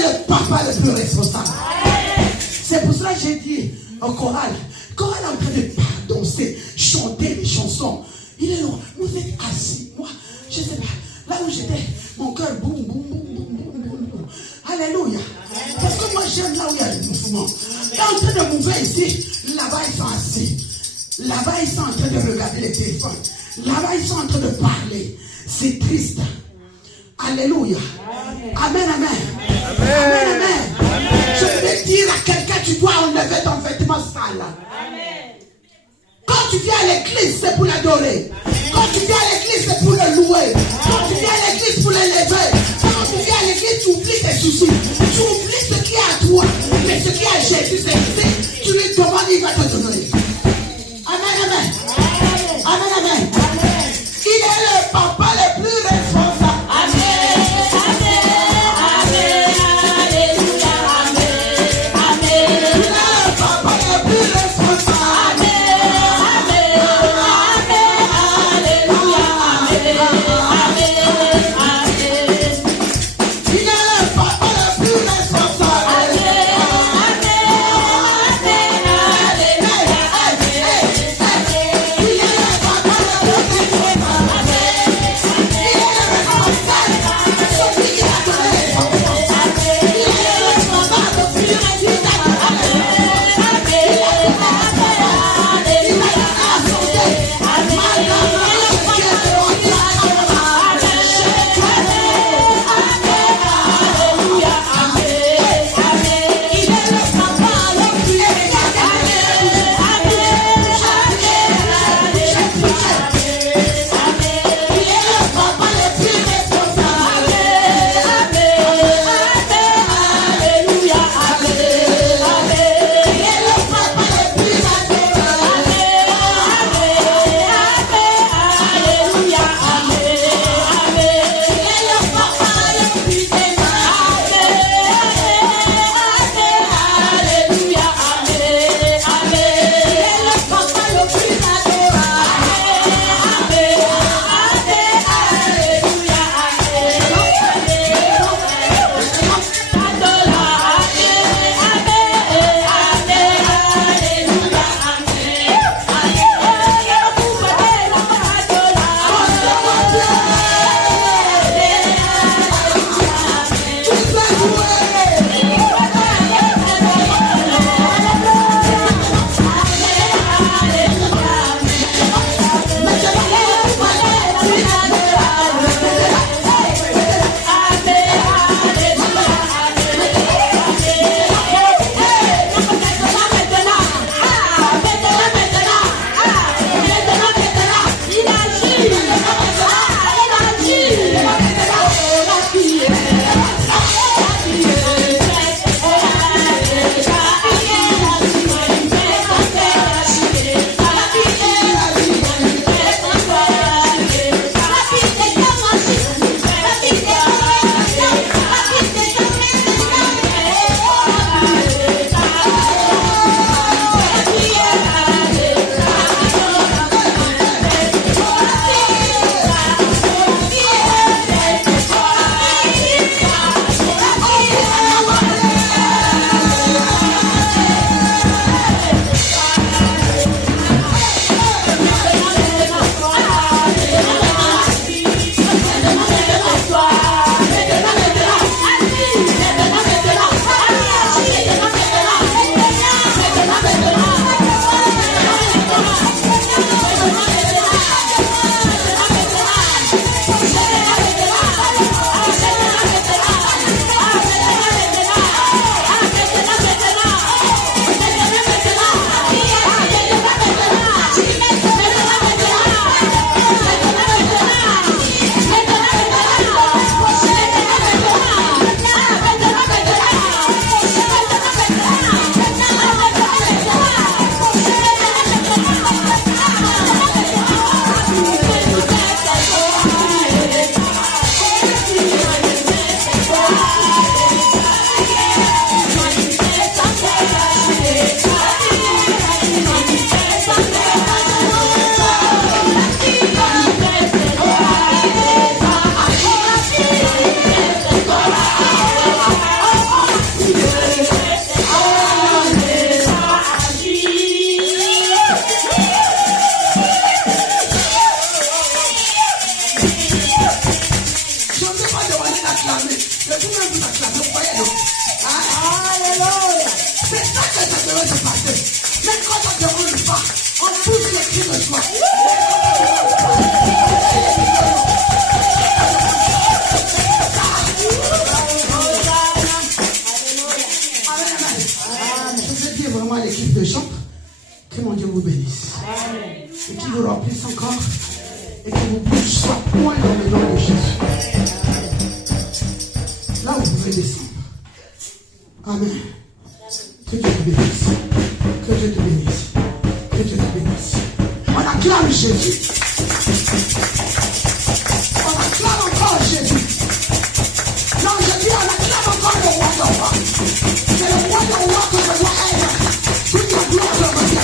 est le papa le plus responsable. C'est pour cela que j'ai dit au choral, choral est en train de danser, chanter les chansons. Il est là, vous êtes assis. Moi, je ne sais pas, là où j'étais, mon cœur boum, boum, boum, boum, boum, boum, boum. Alléluia. Parce que moi j'aime là où il y a le mouvement. Là en train de mouver ici, là-bas ils sont assis. Là-bas ils sont en train de regarder les téléphones. Là-bas ils sont en train de parler. C'est triste. Alléluia. Amen, amen. Amen, amen. Je vais dire à quelqu'un, tu dois enlever ton vêtement sale. Quand tu viens à l'église, c'est pour l'adorer. Quand tu viens à l'église, c'est pour le louer. Quand tu viens à l'église, pour l'élever. Quand tu viens à l'église, tu oublies tes soucis. Tu oublies ce qui est à toi. Mais ce qui est à Jésus, c'est ici. Tu lui demandes, il va te donner. Amen, amen. Amen, amen. Il est le papa le plus responsable. Le de chants. Que mon Dieu vous bénisse. Amen. Et qu'il vous remplisse encore. Et que vos bouches soient point dans le nom de Jésus. Là, vous pouvez descendre. Amen. Que Dieu te bénisse. Que Dieu te bénisse. Que Dieu te bénisse. On acclame Jésus. On acclame encore Jésus. Non, je dis, on acclame encore le roi de roi. C'est le roi de roi que je dois être. Toute la gloire de ma vie.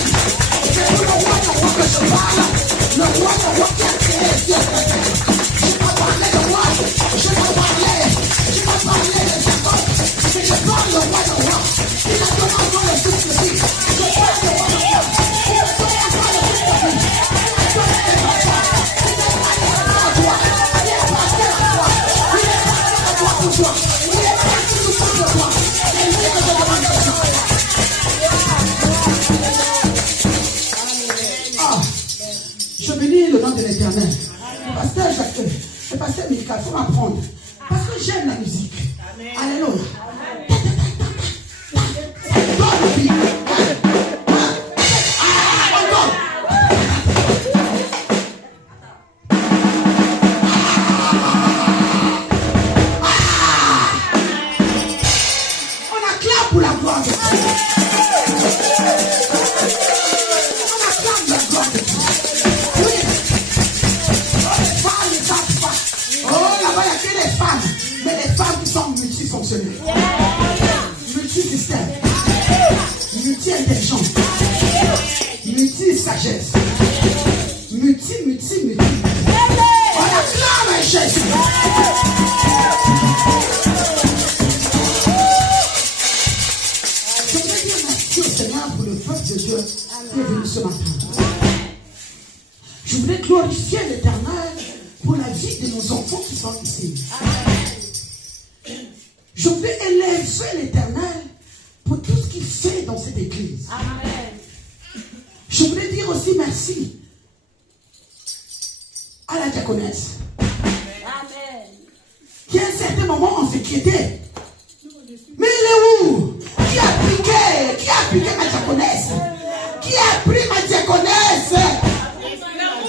C'est pour le roi de roi que je parle. Le roi de roi qui a créé Dieu. Je peux parler de roi. Je peux parler de Jacob. Mais je parle le roi de roi. Il a donné encore le fils de vie. Je parle le roi de roi. Il a donné encore le fils de vie. Il a donné les bâtards. Il est passé à toi. Il est passé à toi. Il est passé à toi pour toi. Il est passé tout pour toi. Et lui que je demande de ça. Ah, je bénis le nom de l'Éternel. Pasteur Jacques, le pasteur Mika, il faut m'apprendre. Parce que j'aime la musique. Alléluia. Multisystème, multi-intelligence, multi-sagesse, multi. On acclame Jésus. Je voudrais dire merci au Seigneur pour le peuple de Dieu qui est venu ce matin. Je voudrais glorifier l'Éternel pour la vie de nos enfants qui sont ici. Je voudrais élever l'Éternel pour tout ce qu'il fait dans cette église. Amen. Je voudrais dire aussi merci à la diaconesse. Amen. Qui à un certain moment on s'inquiétait. Mais il est où? Qui a piqué ma diaconesse? Qui a pris ma diaconesse?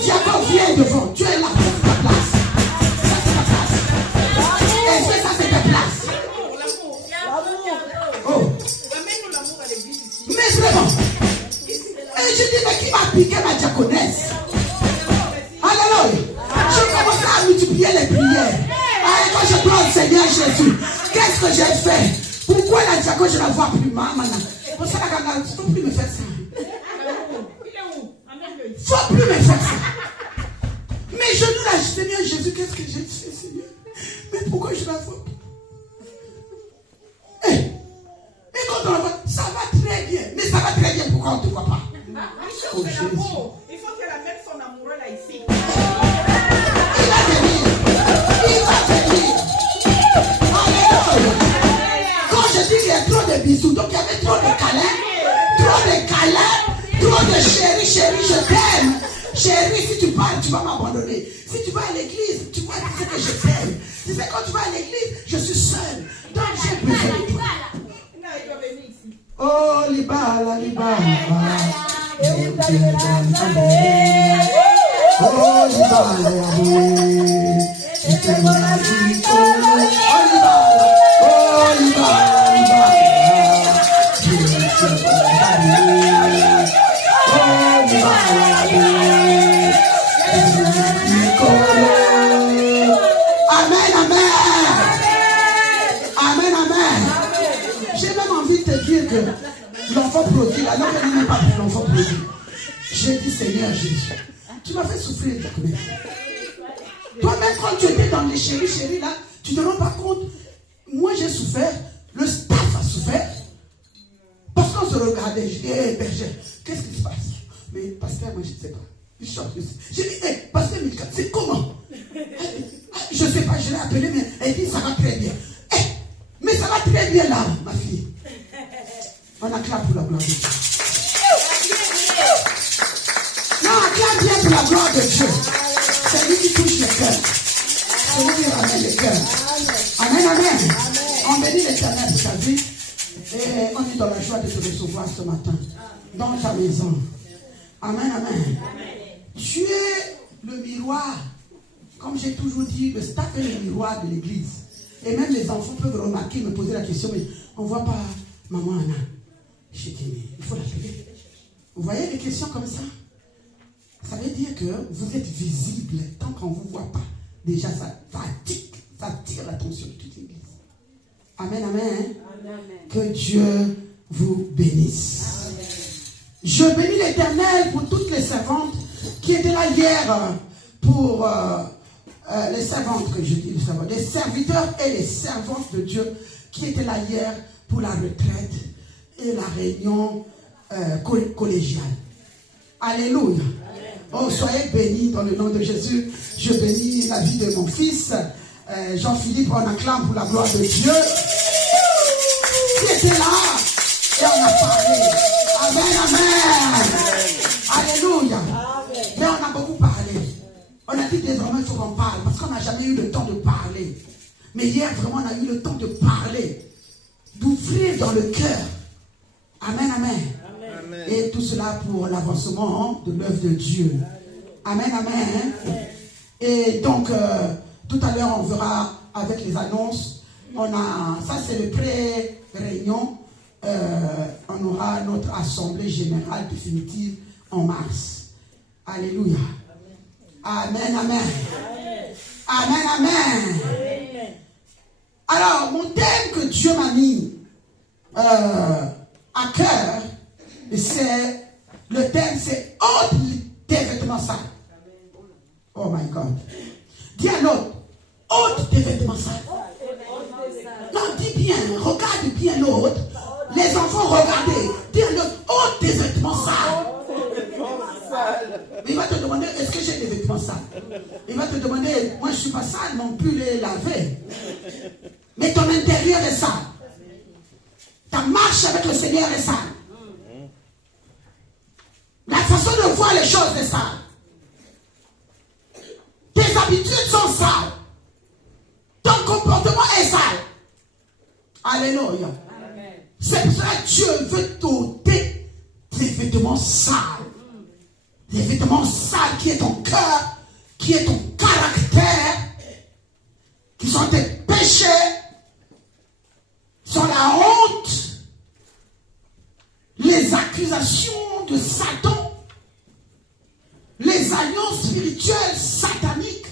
Diacon, viens devant. Tu es là pour ta place. Ça c'est ta place. Est-ce que ça c'est ta place? Oh. Mais vraiment. Et je dis, mais qui m'a piqué ma diaconesse? Alléluia. Je commence à multiplier les prières. Et quand je prends au Seigneur Jésus, qu'est-ce que j'ai fait? Pourquoi la diaconne, je ne la vois plus maintenant? Pour ça, il ne faut plus me faire ça. Il ne faut plus me faire ça. Mais je nous lâche, Seigneur Jésus, qu'est-ce que j'ai fait, Seigneur? Mais pourquoi je la vois plus? Et quand on la voit, ça va très bien. Mais ça va très bien, pourquoi on ne te voit pas? Oh, Jésus. Il faut qu'elle amène son amoureux là ici. Il va venir. Alléluia. Quand je dis qu'il y a trop de bisous, donc il y avait trop de câlins, trop de chérie, je t'aime. Chérie, si tu parles, tu vas m'abandonner. Si tu vas à l'église, tu vas dire que je t'aime. Tu sais, quand tu vas à l'église, je suis seule. Donc j'ai besoin de toi. Oh, libala. Oh, libala. Amen. J'ai même envie de te dire que l'enfant prodigue, alors qu'elle n'est pas pour l'enfant prodigue. J'ai dit, Seigneur Jésus, tu m'as fait souffrir, Jacques. Toi-même, quand tu étais dans les chéris là, tu ne te rends pas compte. Moi, j'ai souffert, le staff a souffert. Parce qu'on se regardait, je dis, hé, berger, qu'est-ce qui se passe? Mais pasteur, moi, je ne sais pas. J'ai dit, hé, pasteur Mika, c'est comment? Je ne sais pas, je l'ai appelé, mais elle dit, ça va très bien. Mais ça va très bien là, ma fille. On acclame pour la gloire de Dieu. Non, acclame bien pour la gloire de Dieu. C'est lui qui touche le cœur. C'est lui qui ramène le cœur. Amen. On bénit l'Éternel pour ta vie. Et on est dans la joie de te recevoir ce matin. Dans ta maison. Amen, amen. Tu es le miroir. Comme j'ai toujours dit, le staff est le miroir de l'église. Et même les enfants peuvent remarquer, me poser la question, mais on ne voit pas maman Anna. J'ai dit, mais il faut l'appeler. Vous voyez les questions comme ça? Ça veut dire que vous êtes visible tant qu'on ne vous voit pas. Déjà, ça attire l'attention de toute l'église. Amen, amen. Amen. Que Dieu vous bénisse. Amen. Je bénis l'Éternel pour toutes les servantes qui étaient là hier pour les servantes que je dis, les serviteurs et les servantes de Dieu qui étaient là hier pour la retraite et la réunion collégiale. Alléluia. Oh, soyez bénis dans le nom de Jésus. Je bénis la vie de mon fils, Jean-Philippe. On acclame pour la gloire de Dieu. Qui était là et on a parlé. Amen, amen. Alléluia. Mais on a beaucoup parlé. On a dit désormais il faut qu'on parle parce qu'on n'a jamais eu le temps de parler. Mais hier vraiment on a eu le temps de parler, d'ouvrir dans le cœur. Amen, amen. Amen. Et tout cela pour l'avancement de l'œuvre de Dieu. Amen, amen. Et donc tout à l'heure on verra avec les annonces. Ça c'est le pré-réunion. On aura notre assemblée générale définitive en mars. Alléluia. Amen, amen. Amen, amen. Alors, mon thème que Dieu m'a mis à cœur, le thème c'est ôte tes vêtements sales. Oh my God. Dis à l'autre, ôte tes vêtements sales. Non, dis bien, regarde bien l'autre. Les enfants, regardez. Dis à l'autre, ôte tes vêtements sales. Il va te demander, est-ce que j'ai des vêtements sales? Il va te demander, moi je ne suis pas sale non plus les laver. Mais ton intérieur est sale. Ta marche avec le Seigneur est sale. La façon de voir les choses est sale. Tes habitudes sont sales. Ton comportement est sale. Alléluia. C'est pour ça que Dieu veut t'ôter tes vêtements sales. Les vêtements sales qui est ton cœur, qui est ton caractère, qui sont tes péchés, sont la honte, les accusations de Satan, les alliances spirituelles sataniques,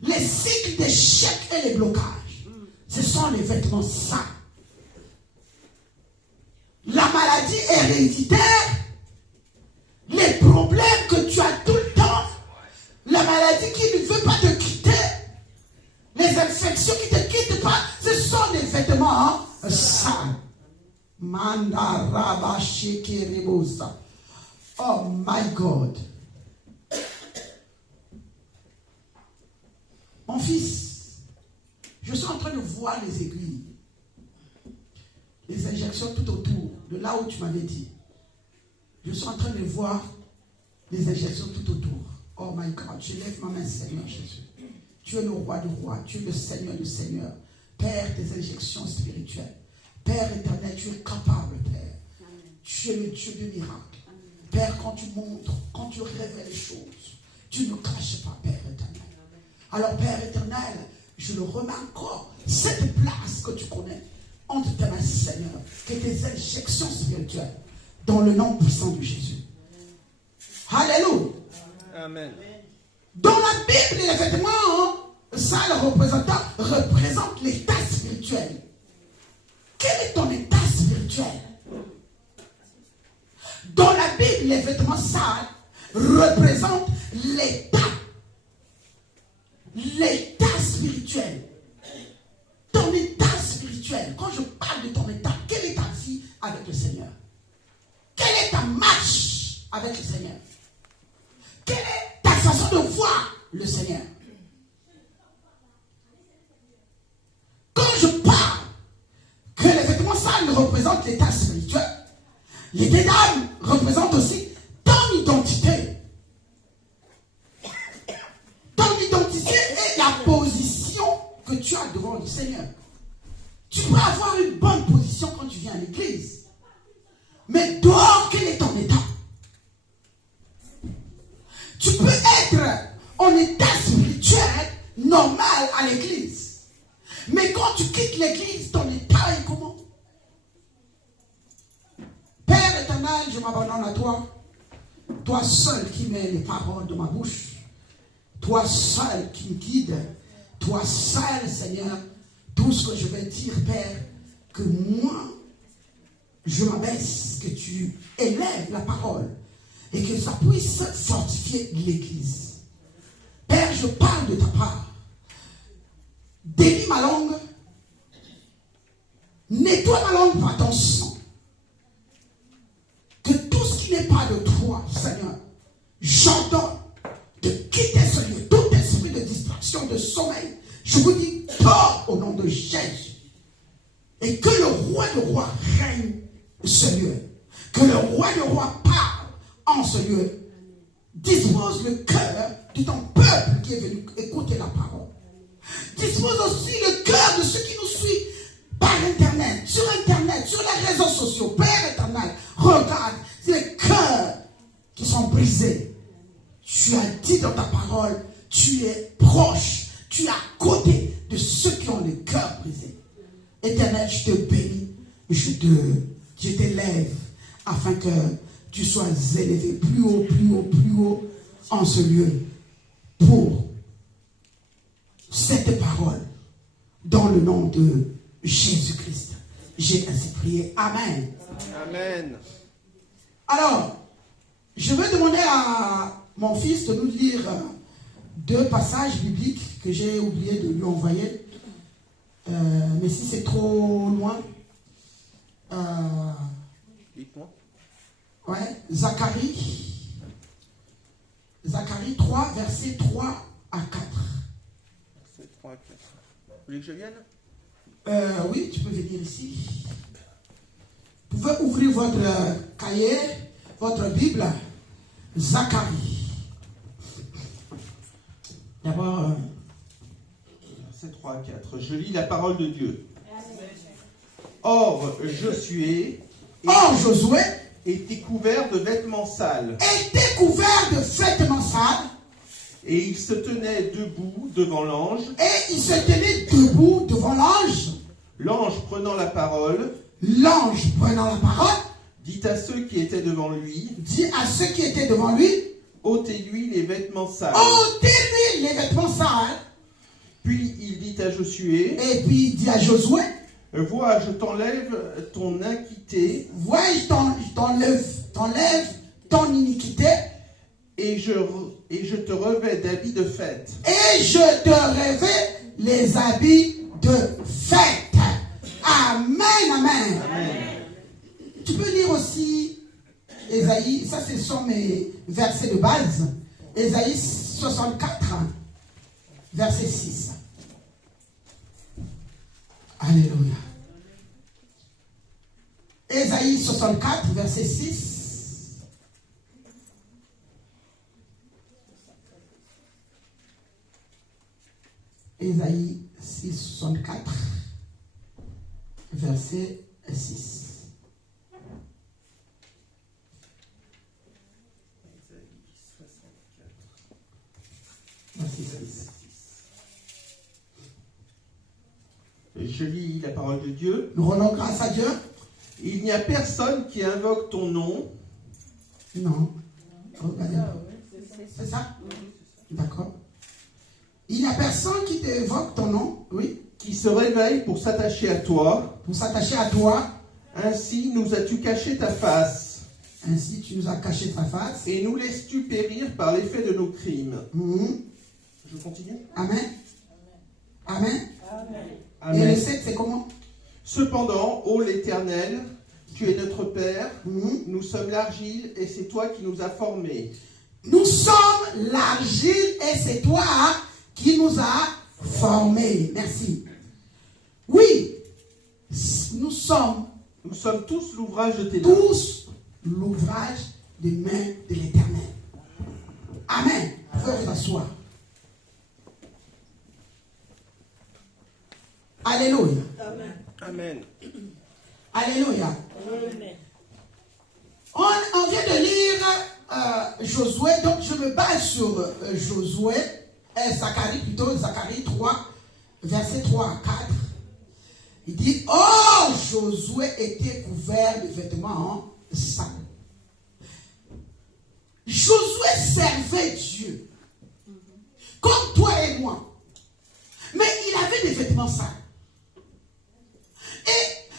les cycles d'échecs et les blocages. Ce sont les vêtements sales. La maladie héréditaire, les problèmes que tu as tout le temps, la maladie qui ne veut pas te quitter, les infections qui ne te quittent pas, ce sont des vêtements sales. Oh my God. Mon fils, je suis en train de voir les aiguilles, les injections tout autour, de là où tu m'avais dit. Je suis en train de voir les injections tout autour. Oh my God, je lève ma main, Seigneur Jésus. Tu es le roi du roi, tu es le Seigneur du Seigneur. Père des injections spirituelles. Père éternel, tu es capable, Père. Amen. Tu es le Dieu du miracle. Amen. Père, quand tu montres, quand tu révèles les choses, tu ne caches pas, Père éternel. Amen. Alors, Père éternel, je le remets encore, cette place que tu connais, entre tes mains, Seigneur, que tes injections spirituelles, dans le nom puissant de Jésus. Alléluia. Amen. Dans la Bible, les vêtements sales représentent l'état spirituel. Quel est ton état spirituel? Dans la Bible, les vêtements sales représentent l'état spirituel. Ton état spirituel. Quand je parle de ton état, quelle est ta vie avec le Seigneur? Quelle est ta marche avec le Seigneur? Quelle est ta façon de voir le Seigneur? Quand je parle que les vêtements sales représentent l'état spirituel, l'état d'âme représente aussi ton identité. Ton identité est la position que tu as devant le Seigneur. Tu peux avoir une bonne position quand tu viens à l'église. Mais dehors, quel est ton état? Tu peux être en état spirituel normal à l'église. Mais quand tu quittes l'église, ton état est comment? Père éternel, je m'abandonne à toi. Toi seul qui mets les paroles de ma bouche. Toi seul qui me guide. Toi seul, Seigneur, tout ce que je vais dire, Père, que moi, je m'abaisse, que tu élèves la parole et que ça puisse fortifier l'église. Père, je parle de ta part. Délie ma langue. Nettoie ma langue par ton sang. Que tout ce qui n'est pas de toi, Seigneur, j'ordonne de quitter ce lieu. Tout esprit de distraction, de sommeil, je vous dis, dors au nom de Jésus. Et que le roi de rois règne ce lieu. Que le roi de rois parle en ce lieu. Dispose le cœur de ton peuple qui est venu écouter la parole. Dispose aussi le cœur de ceux qui nous suivent par Internet, sur les réseaux sociaux. Père éternel, regarde les cœurs qui sont brisés. Tu as dit dans ta parole, tu es proche, tu es à côté de ceux qui ont le cœur brisé. Éternel, je te bénis, je t'élève afin que tu sois élevé plus haut en ce lieu pour cette parole dans le nom de Jésus-Christ. J'ai ainsi prié. Amen. Amen. Alors, je vais demander à mon fils de nous lire 2 passages bibliques que j'ai oublié de lui envoyer. Mais si c'est trop loin, dites-moi. Ouais, Zacharie 3, versets 3 à 4. Verset 3 à 4. Vous voulez que je vienne? Oui, tu peux venir ici. Vous pouvez ouvrir votre cahier, votre Bible, Zacharie. D'abord, Verset 3 à 4. Je lis la parole de Dieu. Or, Josué était couvert de vêtements sales. Et il se tenait debout devant l'ange. L'ange prenant la parole. Dit à ceux qui étaient devant lui. Ôtez-lui les vêtements sales. Puis il dit à Josué. Vois, je t'enlève ton iniquité. Ton iniquité. Et je te revêt d'habits de fête. Et je te revêt les habits de fête. Amen, amen. Amen. Tu peux lire aussi Ésaïe, ça ce sont mes versets de base. Ésaïe 64, verset 6. Alléluia. Ésaïe 64, verset 6. Ésaïe 64, verset 6. Verset 6. Je lis la parole de Dieu. Nous rendons grâce à Dieu. Il n'y a personne qui invoque ton nom. Non. Regardez. C'est ça? D'accord. Il n'y a personne qui t'évoque ton nom, oui. Qui se réveille pour s'attacher à toi. Pour s'attacher à toi. Ainsi nous as-tu caché ta face. Ainsi tu nous as caché ta face. Et nous laisses-tu périr par l'effet de nos crimes. Je continue. Amen. Amen. Amen. Et le 7, c'est comment? Cependant, ô l'Éternel, tu es notre Père, nous sommes l'argile et c'est toi qui nous as formés. Nous sommes l'argile et c'est toi qui nous a formés. Merci. Oui, nous sommes tous l'ouvrage de tes mains. Tous l'ouvrage des mains de l'Éternel. Amen. Vous pouvez vous asseoir. Alléluia. Amen. Amen. Alléluia. Amen. On vient de lire Josué, donc je me base sur Josué, Zacharie plutôt, Zacharie 3, versets 3 à 4. Il dit, oh, Josué était couvert de vêtements sales. Josué servait Dieu, comme toi et moi. Mais il avait des vêtements sales. Et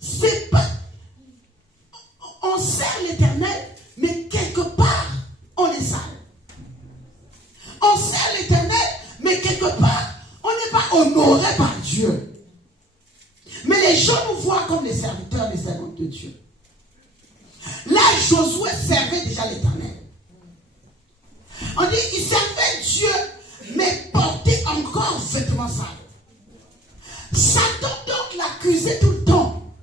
c'est pas... On sert l'Éternel, mais quelque part, on est sale. On sert l'Éternel, mais quelque part, on n'est pas honoré par Dieu. Mais les gens nous voient comme les serviteurs, les servantes de Dieu. Là, Josué servait déjà l'Éternel. On dit, il servait Dieu, mais portait encore vêtements sales. Satan donc l'accusait tout le temps.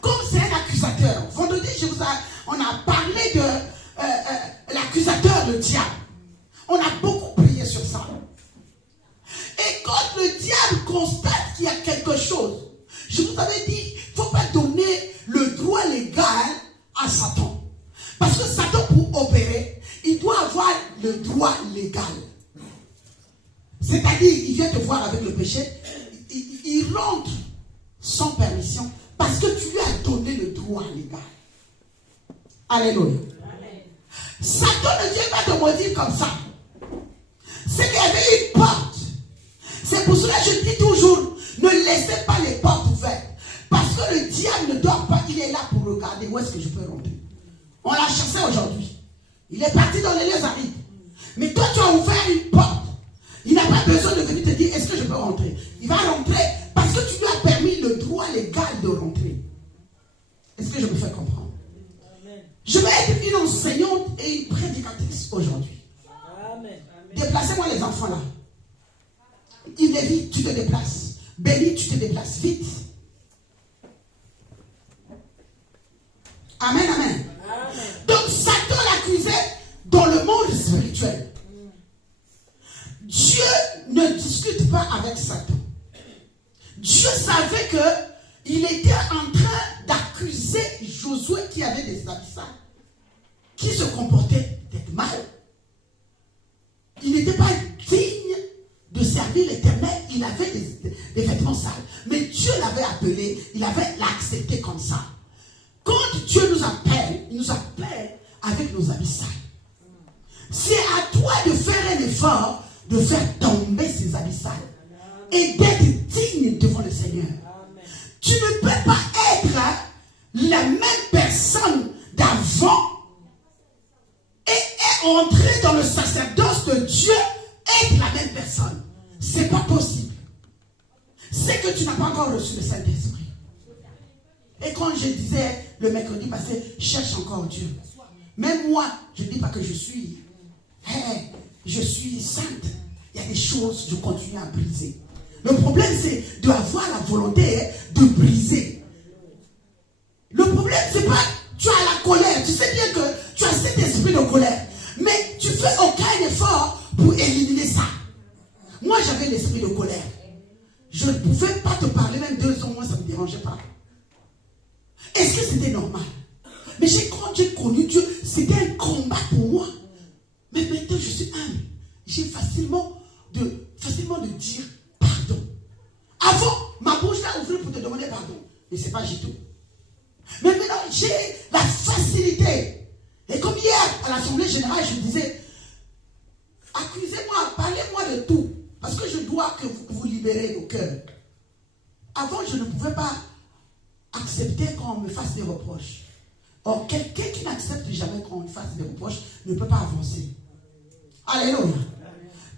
Comme c'est un accusateur. Vendredi, on a parlé de l'accusateur, le diable. On a beaucoup prié sur ça. Et quand le diable constate qu'il y a quelque chose, je vous avais dit, il ne faut pas donner le droit légal à Satan. Parce que Satan, pour opérer, il doit avoir le droit légal. C'est-à-dire, il vient te voir avec le péché, il rentre sans permission parce que tu lui as donné le droit légal. Alléluia. Amen. Satan ne vient pas te maudire comme ça. C'est qu'il y avait une porte. C'est pour cela que je dis toujours, ne laissez pas les portes ouvertes. Parce que le diable ne dort pas, il est là pour regarder où est-ce que je peux rentrer. On l'a chassé aujourd'hui. Il est parti dans les lieux arides. Mais toi, tu as ouvert une porte. Il n'a pas besoin de venir te dire, est-ce que je peux rentrer? Il va rentrer parce que tu lui as permis le droit légal de rentrer. Est-ce que je me fais comprendre? Amen. Je vais être une enseignante et une prédicatrice aujourd'hui. Amen. Déplacez-moi les enfants là. Il est vite, tu te déplaces. Béni, tu te déplaces vite. Amen, amen. Amen. Donc Satan l'accusait dans le monde spirituel. Dieu ne discute pas avec Satan. Dieu savait qu'il était en train d'accuser Josué qui avait des habits sales, qui se comportait peut-être mal. Il n'était pas digne de servir l'Éternel. Il avait des vêtements sales. Mais Dieu l'avait appelé, il avait l'accepté comme ça. Quand Dieu nous appelle, il nous appelle avec nos habits sales. C'est à toi de faire un effort, de faire tomber ces habits sales et d'être digne devant le Seigneur. Amen. Tu ne peux pas être la même personne d'avant et entrer dans le sacerdoce de Dieu, être la même personne. C'est pas possible. C'est que tu n'as pas encore reçu le Saint-Esprit. Et quand je disais le mercredi passé, cherche encore Dieu. Même moi, je ne dis pas que je suis sainte. Il y a des choses que je continue à briser. Le problème, c'est d'avoir la volonté de briser. Le problème, c'est pas tu as la colère. Tu sais bien que tu as cet esprit de colère. Mais tu fais aucun effort pour éliminer ça. Moi, j'avais l'esprit de colère. Je ne pouvais pas te parler, même 2 ans, moi, ça ne me dérangeait pas. Est-ce que c'était normal? Mais quand j'ai connu Dieu, c'était un combat pour moi. Mais maintenant, je suis humble. J'ai facilement de dire pardon. Avant, ma bouche l'a ouverte pour te demander pardon. Et ce n'est pas Gito. Mais maintenant, j'ai la facilité. Et comme hier, à l'Assemblée Générale, je disais, accusez-moi, parlez-moi de tout. Parce que je dois que vous libérez vos cœurs. Avant, je ne pouvais pas accepter qu'on me fasse des reproches. Or, quelqu'un qui n'accepte jamais qu'on me fasse des reproches ne peut pas avancer. Alléluia.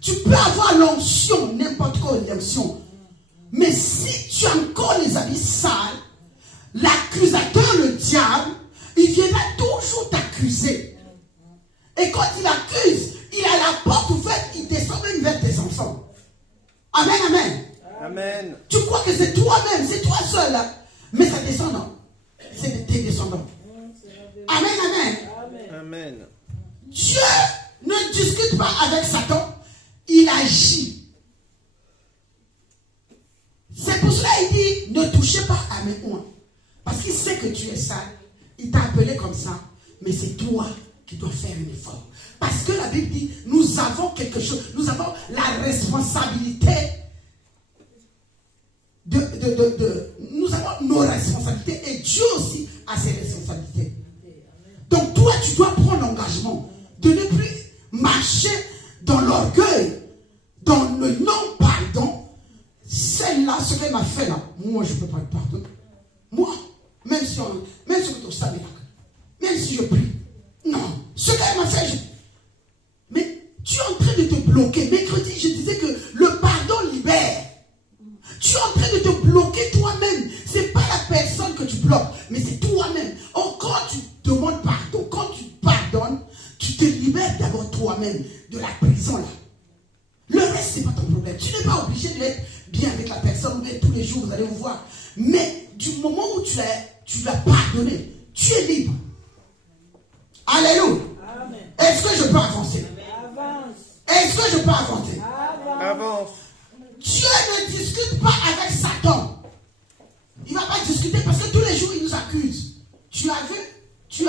Tu peux avoir l'onction, n'importe quelle onction. Mais si tu as encore les habits sales, l'accusateur, le diable, il viendra toujours t'accuser. Et quand il accuse, il a la porte ouverte, il descend même vers tes enfants. Amen, amen. Amen. Tu crois que c'est toi-même, c'est toi seul là. Mais ça descend, non. C'est tes descendants. Amen, amen. Amen. Dieu ne discute pas avec Satan, il agit. C'est pour cela qu'il dit, ne touche numéro 1. Parce qu'il sait que tu es sale. Il t'a appelé comme ça. Mais c'est toi qui dois faire un effort. Parce que la Bible dit, nous avons quelque chose. Nous avons la responsabilité nous avons nos responsabilités. Et Dieu aussi a ses responsabilités. Donc toi, tu dois prendre l'engagement de ne plus marcher dans l'orgueil, dans le non-pardon. Celle-là, ce qu'elle m'a fait là, moi je ne peux pas le pardonner. Moi, même si on savait, même si je prie, non, ce qu'elle m'a fait, mais tu es en train de te bloquer. Mercredi, je disais que le pardon libère. Tu es en train de te bloquer toi-même. Ce n'est pas la personne que tu bloques, mais c'est toi-même. Or, quand tu demandes pardon, quand tu pardonnes, tu te libères d'abord toi-même de la prison là. Le reste, ce n'est pas ton problème. Tu n'es pas obligé d'être bien avec la personne, mais tous les jours, vous allez vous voir. Mais du moment où tu l'as pardonné, tu es libre. Alléluia. Est-ce que je peux avancer? Avance. Est-ce que je peux avancer? Avance. Dieu ne discute pas avec Satan. Il ne va pas discuter parce que tous les jours, il nous accuse. Tu as vu une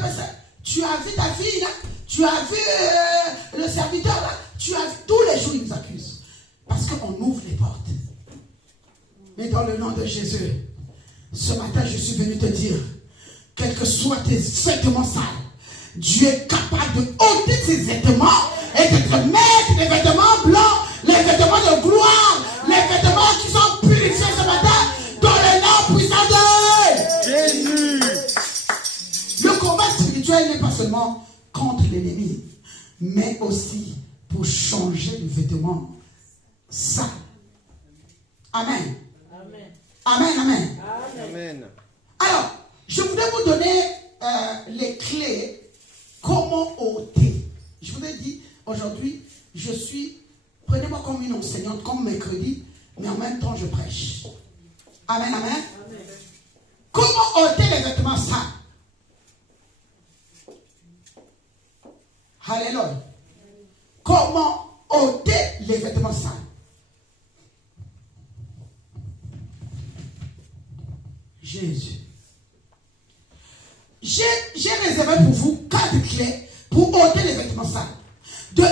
personne. Tu as vu ta fille là. Tu as vu le serviteur là. Tu as vu, tous les jours, il nous accuse. Parce qu'on ouvre les portes. Mais dans le nom de Jésus, ce matin, je suis venu te dire, quels que soient tes vêtements sales, Dieu est capable de ôter ces vêtements et de te mettre des vêtements blancs, les vêtements de gloire, les vêtements qui sont purifiés ce matin dans le nom puissant de Jésus. Le combat spirituel n'est pas seulement contre l'ennemi, mais aussi pour changer de vêtements sales. Amen. Amen, amen. Amen. Alors, je voudrais vous donner les clés. Comment ôter. Je vous ai dit, aujourd'hui, prenez-moi comme une enseignante, comme mercredi, mais en même temps, je prêche. Amen, amen. Comment ôter les vêtements sales? Alléluia. Comment ôter les vêtements sales? Jésus. J'ai réservé pour vous 4 clés pour ôter les vêtements sales. De 1,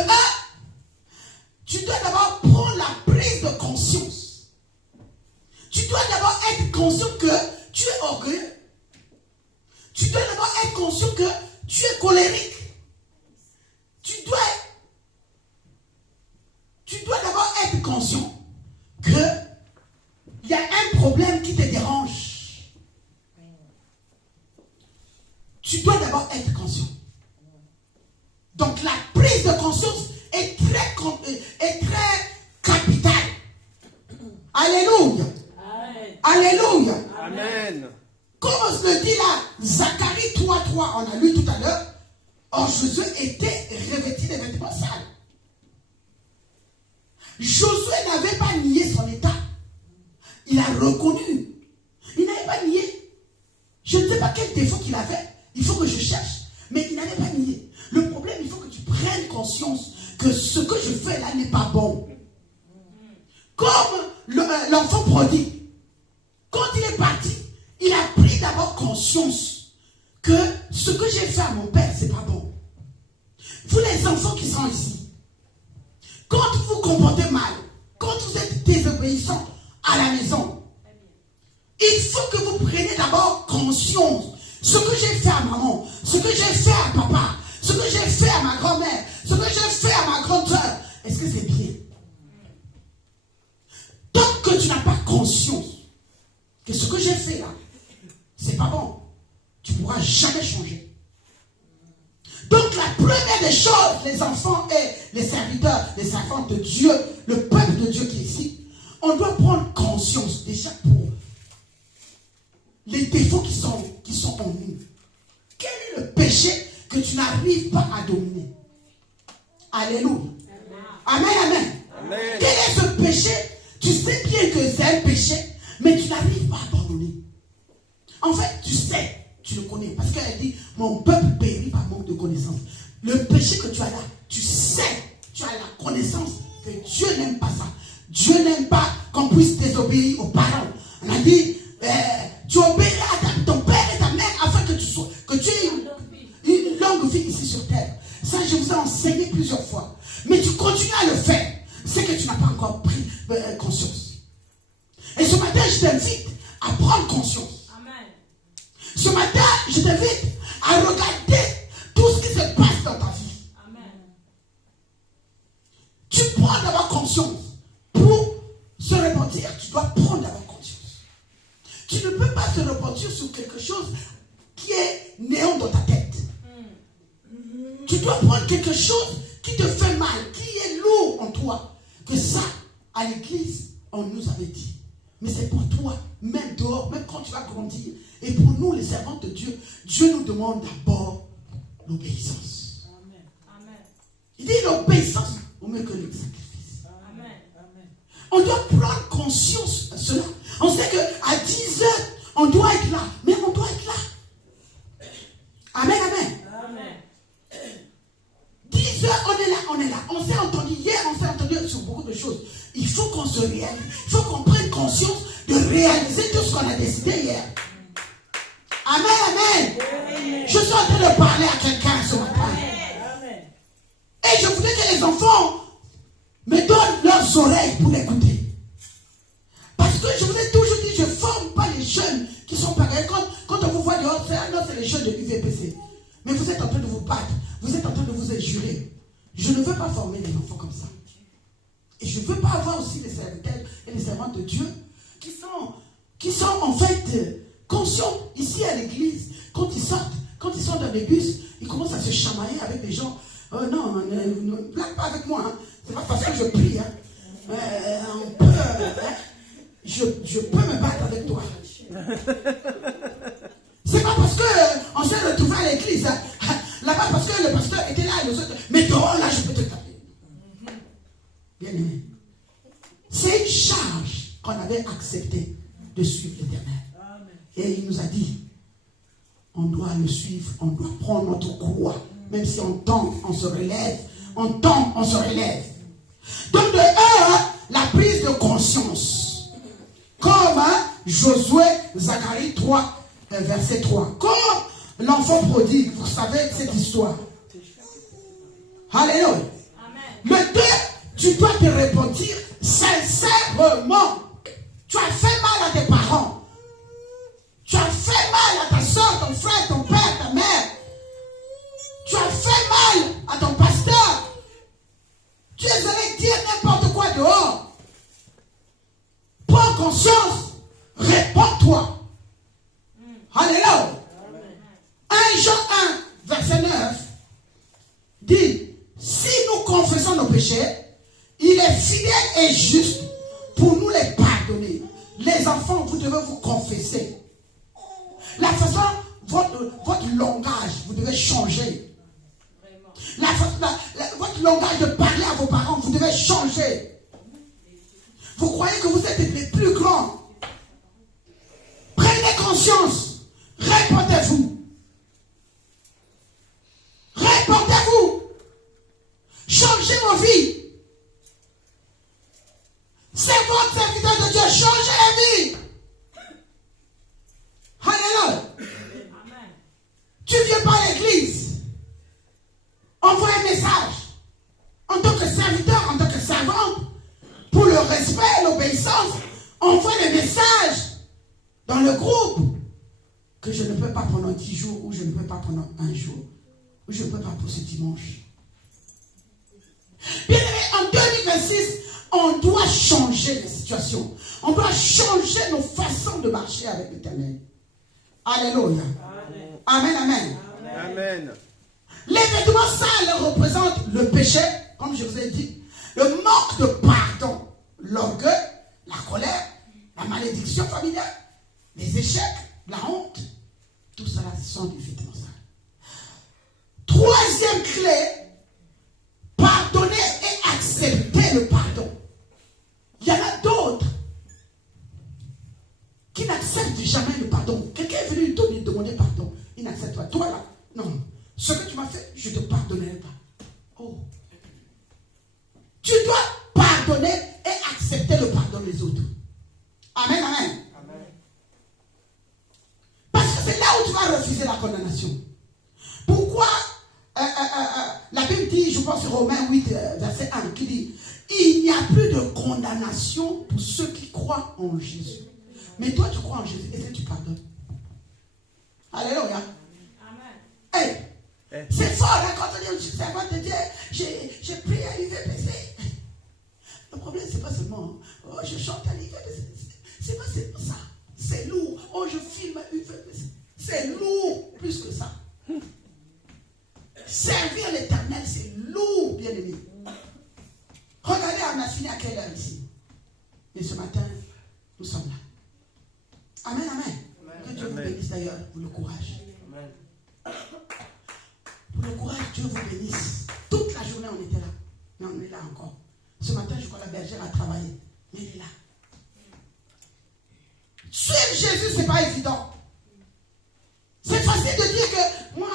tu dois d'abord prendre la prise de conscience. Tu dois d'abord être conscient que tu es orgueilleux. Tu dois d'abord être conscient que tu es colérique. Tu dois d'abord être conscient qu'il y a un problème qui te dérange. Tu dois d'abord être conscient. Donc la prise de conscience est très capitale. Alléluia. Amen. Alléluia. Amen. Comme on se le dit là, Zacharie 3:3, on a lu tout à l'heure. Or Josué était revêtu des vêtements sales. Josué n'avait pas nié son état. Il a reconnu. Il n'avait pas nié. Je ne sais pas quel défaut qu'il avait. Il faut que je cherche. Mais il n'avait pas nié. Le problème, il faut que tu prennes conscience que ce que je fais là n'est pas bon. Comme l'enfant prodigue. Quand il est parti, il a pris d'abord conscience que ce que j'ai fait à mon père, c'est pas bon. Vous les enfants qui sont ici, quand vous vous comportez mal, quand vous êtes désobéissants à la maison, il faut que vous preniez d'abord conscience. Ce que j'ai fait à maman, ce que j'ai fait à papa, ce que j'ai fait à ma grand-mère, ce que j'ai fait à ma grande soeur, est-ce que c'est bien? Tant que tu n'as pas conscience que ce que j'ai fait là, c'est pas bon, tu ne pourras jamais changer. Donc la première des choses, les enfants et les serviteurs, les servantes de Dieu, le peuple de Dieu qui est ici, on doit prendre conscience déjà pour les défauts qui sont en nous. Quel est le péché que tu n'arrives pas à dominer? Alléluia. Amen, amen. Amen. Quel est ce péché? Tu sais bien que c'est un péché, mais tu n'arrives pas à abandonner. En fait, tu sais, tu le connais. Parce qu'elle dit, mon peuple périt par manque de connaissance. Le péché que tu as là, tu sais, tu as la connaissance que Dieu n'aime pas ça. Dieu n'aime pas qu'on puisse désobéir aux parents. On a dit, tu obéiras à ton père et ta mère afin que tu aies une longue vie ici sur terre. Ça, je vous ai enseigné plusieurs fois. Mais tu continues à le faire. C'est que tu n'as pas encore pris conscience. Et ce matin, je t'invite à prendre conscience. Amen. Ce matin, je t'invite à regarder tout ce qui se passe dans ta vie. Amen. Tu prends d'abord conscience. Pour se repentir, tu dois prendre d'abord conscience. Tu ne peux pas te repentir sur quelque chose qui est néant dans ta tête. Tu dois prendre quelque chose qui te fait mal, qui est lourd en toi. Que ça, à l'église, on nous avait dit. Mais c'est pour toi, même dehors, même quand tu vas grandir. Et pour nous, les servants de Dieu, Dieu nous demande d'abord l'obéissance. Amen. Amen. Il dit l'obéissance au mieux que le sacrifice. Amen. Amen. On doit prendre conscience de cela. On sait qu'à 10 heures, on doit être là. Mais on doit être là. Amen, amen. Amen. 10 heures, on est là. On s'est entendu hier, on s'est entendu sur beaucoup de choses. Il faut qu'on se réalise. Il faut qu'on prenne conscience de réaliser tout ce qu'on a décidé hier. Amen, amen. Amen. Je suis en train de parler à quelqu'un ce matin. Amen. Et je voulais que les enfants me donnent leurs oreilles pour l'écouter. Parce que je vous ai toujours dit, je ne forme pas les jeunes qui sont pareils. Quand on vous voit dehors, c'est les jeunes de l'UVPC. Mais vous êtes en train de vous battre. Vous êtes en train de vous injurer. Je ne veux pas former des enfants comme ça. Et je ne veux pas avoir aussi les serviteurs et les servantes de Dieu qui sont en fait conscients ici à l'église. Quand ils sont dans les bus, ils commencent à se chamailler avec des gens. Non, ne blague pas avec moi. Hein. C'est pas parce que je prie. Hein. Je peux me battre avec toi. C'est pas parce qu'on s'est retrouvé à l'église. Hein. Là-bas, parce que le pasteur était là et les autres. Mais dehors, là, je peux te taper. Bien aimé. C'est une charge qu'on avait accepté de suivre l'Éternel. Et il nous a dit, on doit le suivre, on doit prendre notre croix. Même si on tombe, on se relève. On tombe, on se relève. Donc de la prise de conscience. Comme Josué, Zacharie 3, verset 3. Comme l'enfant prodigue, vous savez cette histoire. Alléluia. Le 2, tu dois te repentir sincèrement. Tu as fait mal à tes parents. Tu as fait mal à ta soeur, ton frère, ton père, ta mère. Tu as fait mal à ton pasteur. Tu es allé dire n'importe quoi dehors. Prends conscience. Réponds-toi. Alléluia. 1 Jean 1, verset 9 dit, si nous confessons nos péchés, il est fidèle et juste pour nous les pardonner. Les enfants, vous devez vous confesser. La façon, votre langage, vous devez changer. Votre langage de parler à vos parents, vous devez changer. Vous croyez que vous êtes les plus grands. Prenez conscience. Répondez-vous. Répondez-vous. Changez vos vies. C'est votre serviteur de Dieu. Changez la vie. Alléluia. Tu viens pas à l'église. Envoie un message. En tant que serviteur, en tant que servante, pour le respect et l'obéissance, envoie le message dans le groupe que je ne peux pas pendant 10 jours, ou je ne peux pas pendant 1 jour, ou je ne peux pas pour ce dimanche. Bien aimé, en 2026, on doit changer la situation. On doit changer nos façons de marcher avec l'Éternel. Alléluia. Amen, amen. Amen. Les vêtements sales représentent le péché, comme je vous ai dit, le manque de pardon, l'orgueil, la colère, la malédiction familiale, les échecs, la honte. Tout cela sont des vêtements sales. Troisième clé, pardonner et accepter le pardon. Il y en a d'autres qui n'acceptent jamais le pardon. Quelqu'un est venu lui demander pardon. Il n'accepte pas. Toi là, non. Ce que tu m'as fait, je ne te pardonnerai pas. Oh. Tu dois pardonner et accepter le pardon des autres. Amen, amen. Amen. refuser la condamnation? Pourquoi la Bible dit, je pense Romains 8, verset 1, qui dit, il n'y a plus de condamnation pour ceux qui croient en Jésus. Mais toi, tu crois en Jésus, est-ce que tu pardonnes? Alléluia. Amen. Hey, c'est fort, hein, quand on dit, je suis servant de Dieu, j'ai prié à l'UVPC. Le problème, c'est pas seulement, oh, je chante à l'UVPC. C'est pas seulement ça. C'est lourd. Oh, je filme à l'UVPC. C'est lourd, plus que ça. Servir l'Éternel, c'est lourd, bien aimé. Regardez, on a fini à quelle heure ici? Et ce matin, nous sommes là. Amen, amen. Que Dieu vous bénisse d'ailleurs pour le courage. Amen. Pour le courage, Dieu vous bénisse. Toute la journée, on était là. Mais on est là encore. Ce matin, je crois que la bergère a travaillé. Mais elle est là. Suivre Jésus, ce n'est pas évident. C'est facile de dire que moi,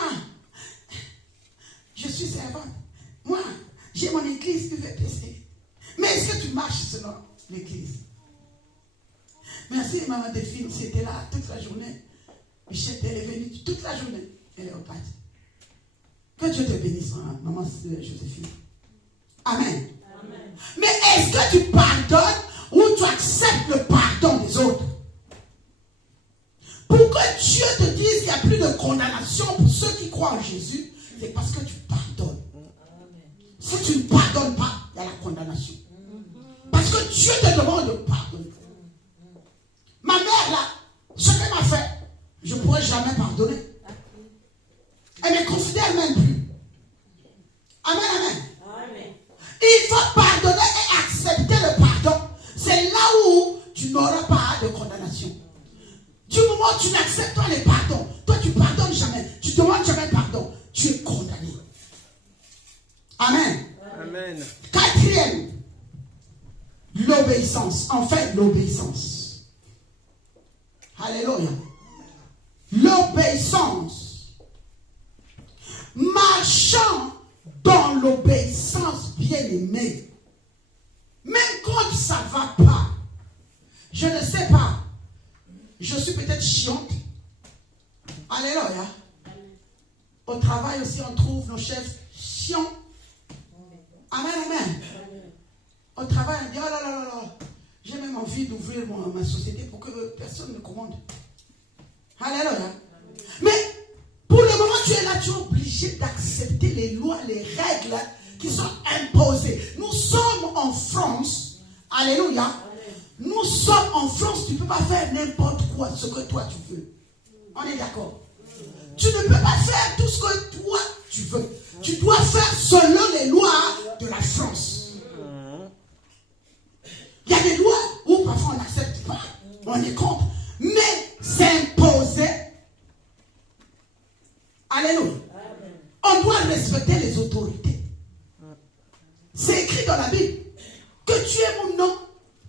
je suis servante. Moi, j'ai mon église UVPC. Mais est-ce que tu marches selon l'église? Merci, maman Delphine, c'était là toute la journée. Michel, elle est venue toute la journée. Elle est repartie. Que Dieu te bénisse, maman Joséphine. Amen. Amen. Mais est-ce que tu pardonnes ou tu acceptes le pardon des autres? Pour que Dieu te dise qu'il n'y a plus de condamnation pour ceux qui croient en Jésus, c'est parce que tu pardonnes. Si tu ne pardonnes pas, il y a la condamnation. Parce que Dieu te demande de pardonner. Ma mère, là, ce qu'elle m'a fait, je ne pourrais jamais pardonner. Elle ne me considère même plus. Amen, amen. Amen. Il faut pardonner et accepter le pardon. C'est là où tu n'auras pas de condamnation. Du moment où tu n'acceptes pas les pardons, toi tu ne pardonnes jamais, tu ne demandes jamais pardon, tu es condamné. Amen. Amen. Quatrième, l'obéissance. En fait, l'obéissance. Alléluia. L'obéissance. Marchant dans l'obéissance, bien-aimé. Même quand ça ne va pas, je ne sais pas, je suis peut-être chiante. Alléluia. Au travail aussi, on trouve nos chefs chiants. Amen, amen. Au travail, on dit, oh là là là là, j'ai même envie d'ouvrir ma société pour que personne ne commande. Alléluia. Mais pour le moment, tu es là, tu es obligé d'accepter les lois, les règles qui sont imposées. Nous sommes en France. Alléluia. Nous sommes en France, tu ne peux pas faire n'importe quoi, ce que toi tu veux. On est d'accord? Tu ne peux pas faire tout ce que toi tu veux. Tu dois faire selon les lois de la France. Il y a des lois où parfois on n'accepte pas, on est contre, mais c'est imposé. Alléluia. On doit respecter les autorités. C'est écrit dans la Bible que tu es mon nom.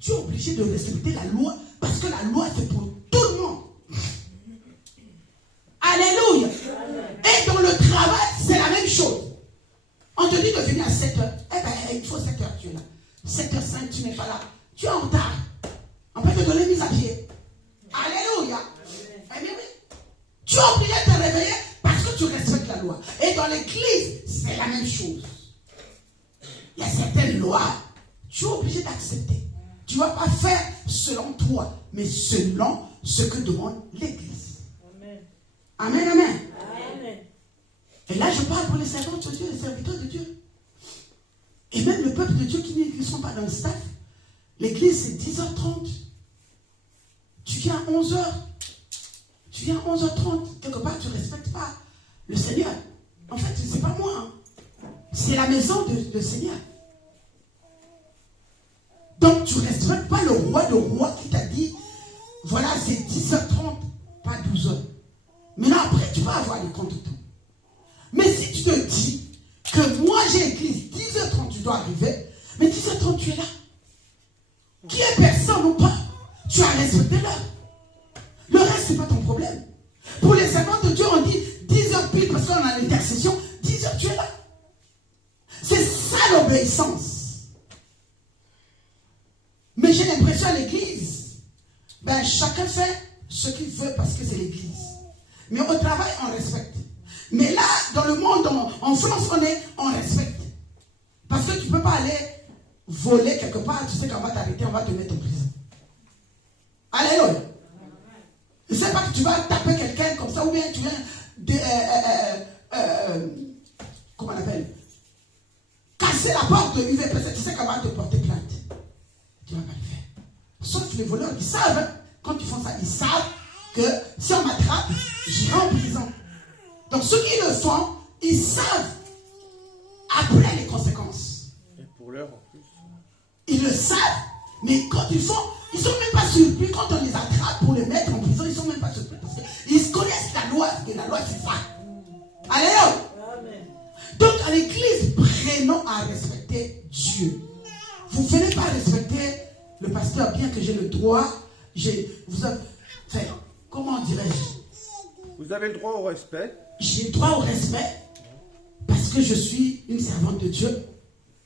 Tu es obligé de respecter la loi parce que la loi c'est pour tout le monde. Alléluia. Et dans le travail, c'est la même chose. On te dit de venir à 7h. Eh bien, il faut 7h, tu es là. 7h05, tu n'es pas là. Tu es en retard. On peut te donner mise à pied. Alléluia. Eh bien, oui. Tu es obligé de te réveiller parce que tu respectes la loi. Et dans l'église, c'est la même chose. Il y a certaines lois, tu es obligé d'accepter. Tu ne vas pas faire selon toi, mais selon ce que demande l'église. Amen. Amen, amen. Amen. Et là, je parle pour les servants de Dieu, les serviteurs de Dieu. Et même le peuple de Dieu qui ne sont pas dans le staff. L'église, c'est 10h30. Tu viens à 11h. Tu viens à 11h30. Quelque part, tu ne respectes pas le Seigneur. En fait, ce n'est pas moi. Hein. C'est la maison de Seigneur. Donc, tu ne respectes pas le roi de rois qui t'a dit, voilà, c'est 10h30, pas 12h. Maintenant, après, tu vas avoir les comptes tout. Mais si tu te dis que moi, j'ai église, 10h30, tu dois arriver, mais 10h30, tu es là. Qui est personne ou pas, tu as respecté l'heure. Le reste, ce n'est pas ton problème. Pour les servants de Dieu, on dit 10h pile parce qu'on a l'intercession, 10h, tu es là. C'est ça l'obéissance. Mais j'ai l'impression à l'église, ben chacun fait ce qu'il veut parce que c'est l'église. Mais au travail, on respecte. Mais là, dans le monde, en France, on respecte. Parce que tu ne peux pas aller voler quelque part, tu sais qu'on va t'arrêter, on va te mettre en prison. Alléluia. Je ne sais pas que tu vas taper quelqu'un comme ça, ou bien tu viens comment on appelle, casser la porte de UVPC, tu sais qu'on va te porter plainte. Tu ne vas pas le faire. Sauf les voleurs, ils savent, hein, quand ils font ça, ils savent que si on m'attrape, j'irai en prison. Donc ceux qui le font, ils savent après les conséquences. Et pour l'heure en plus. Ils le savent, mais quand ils font, ils ne sont même pas surpris quand on les attrape pour les mettre en prison, ils ne sont même pas surpris parce qu'ils connaissent la loi, que la loi c'est ça. Alléluia. Donc à l'église, prenons à respecter Dieu. Vous ne venez pas respecter le pasteur, bien que j'ai le droit, comment dirais-je? Vous avez le droit au respect. J'ai le droit au respect parce que je suis une servante de Dieu.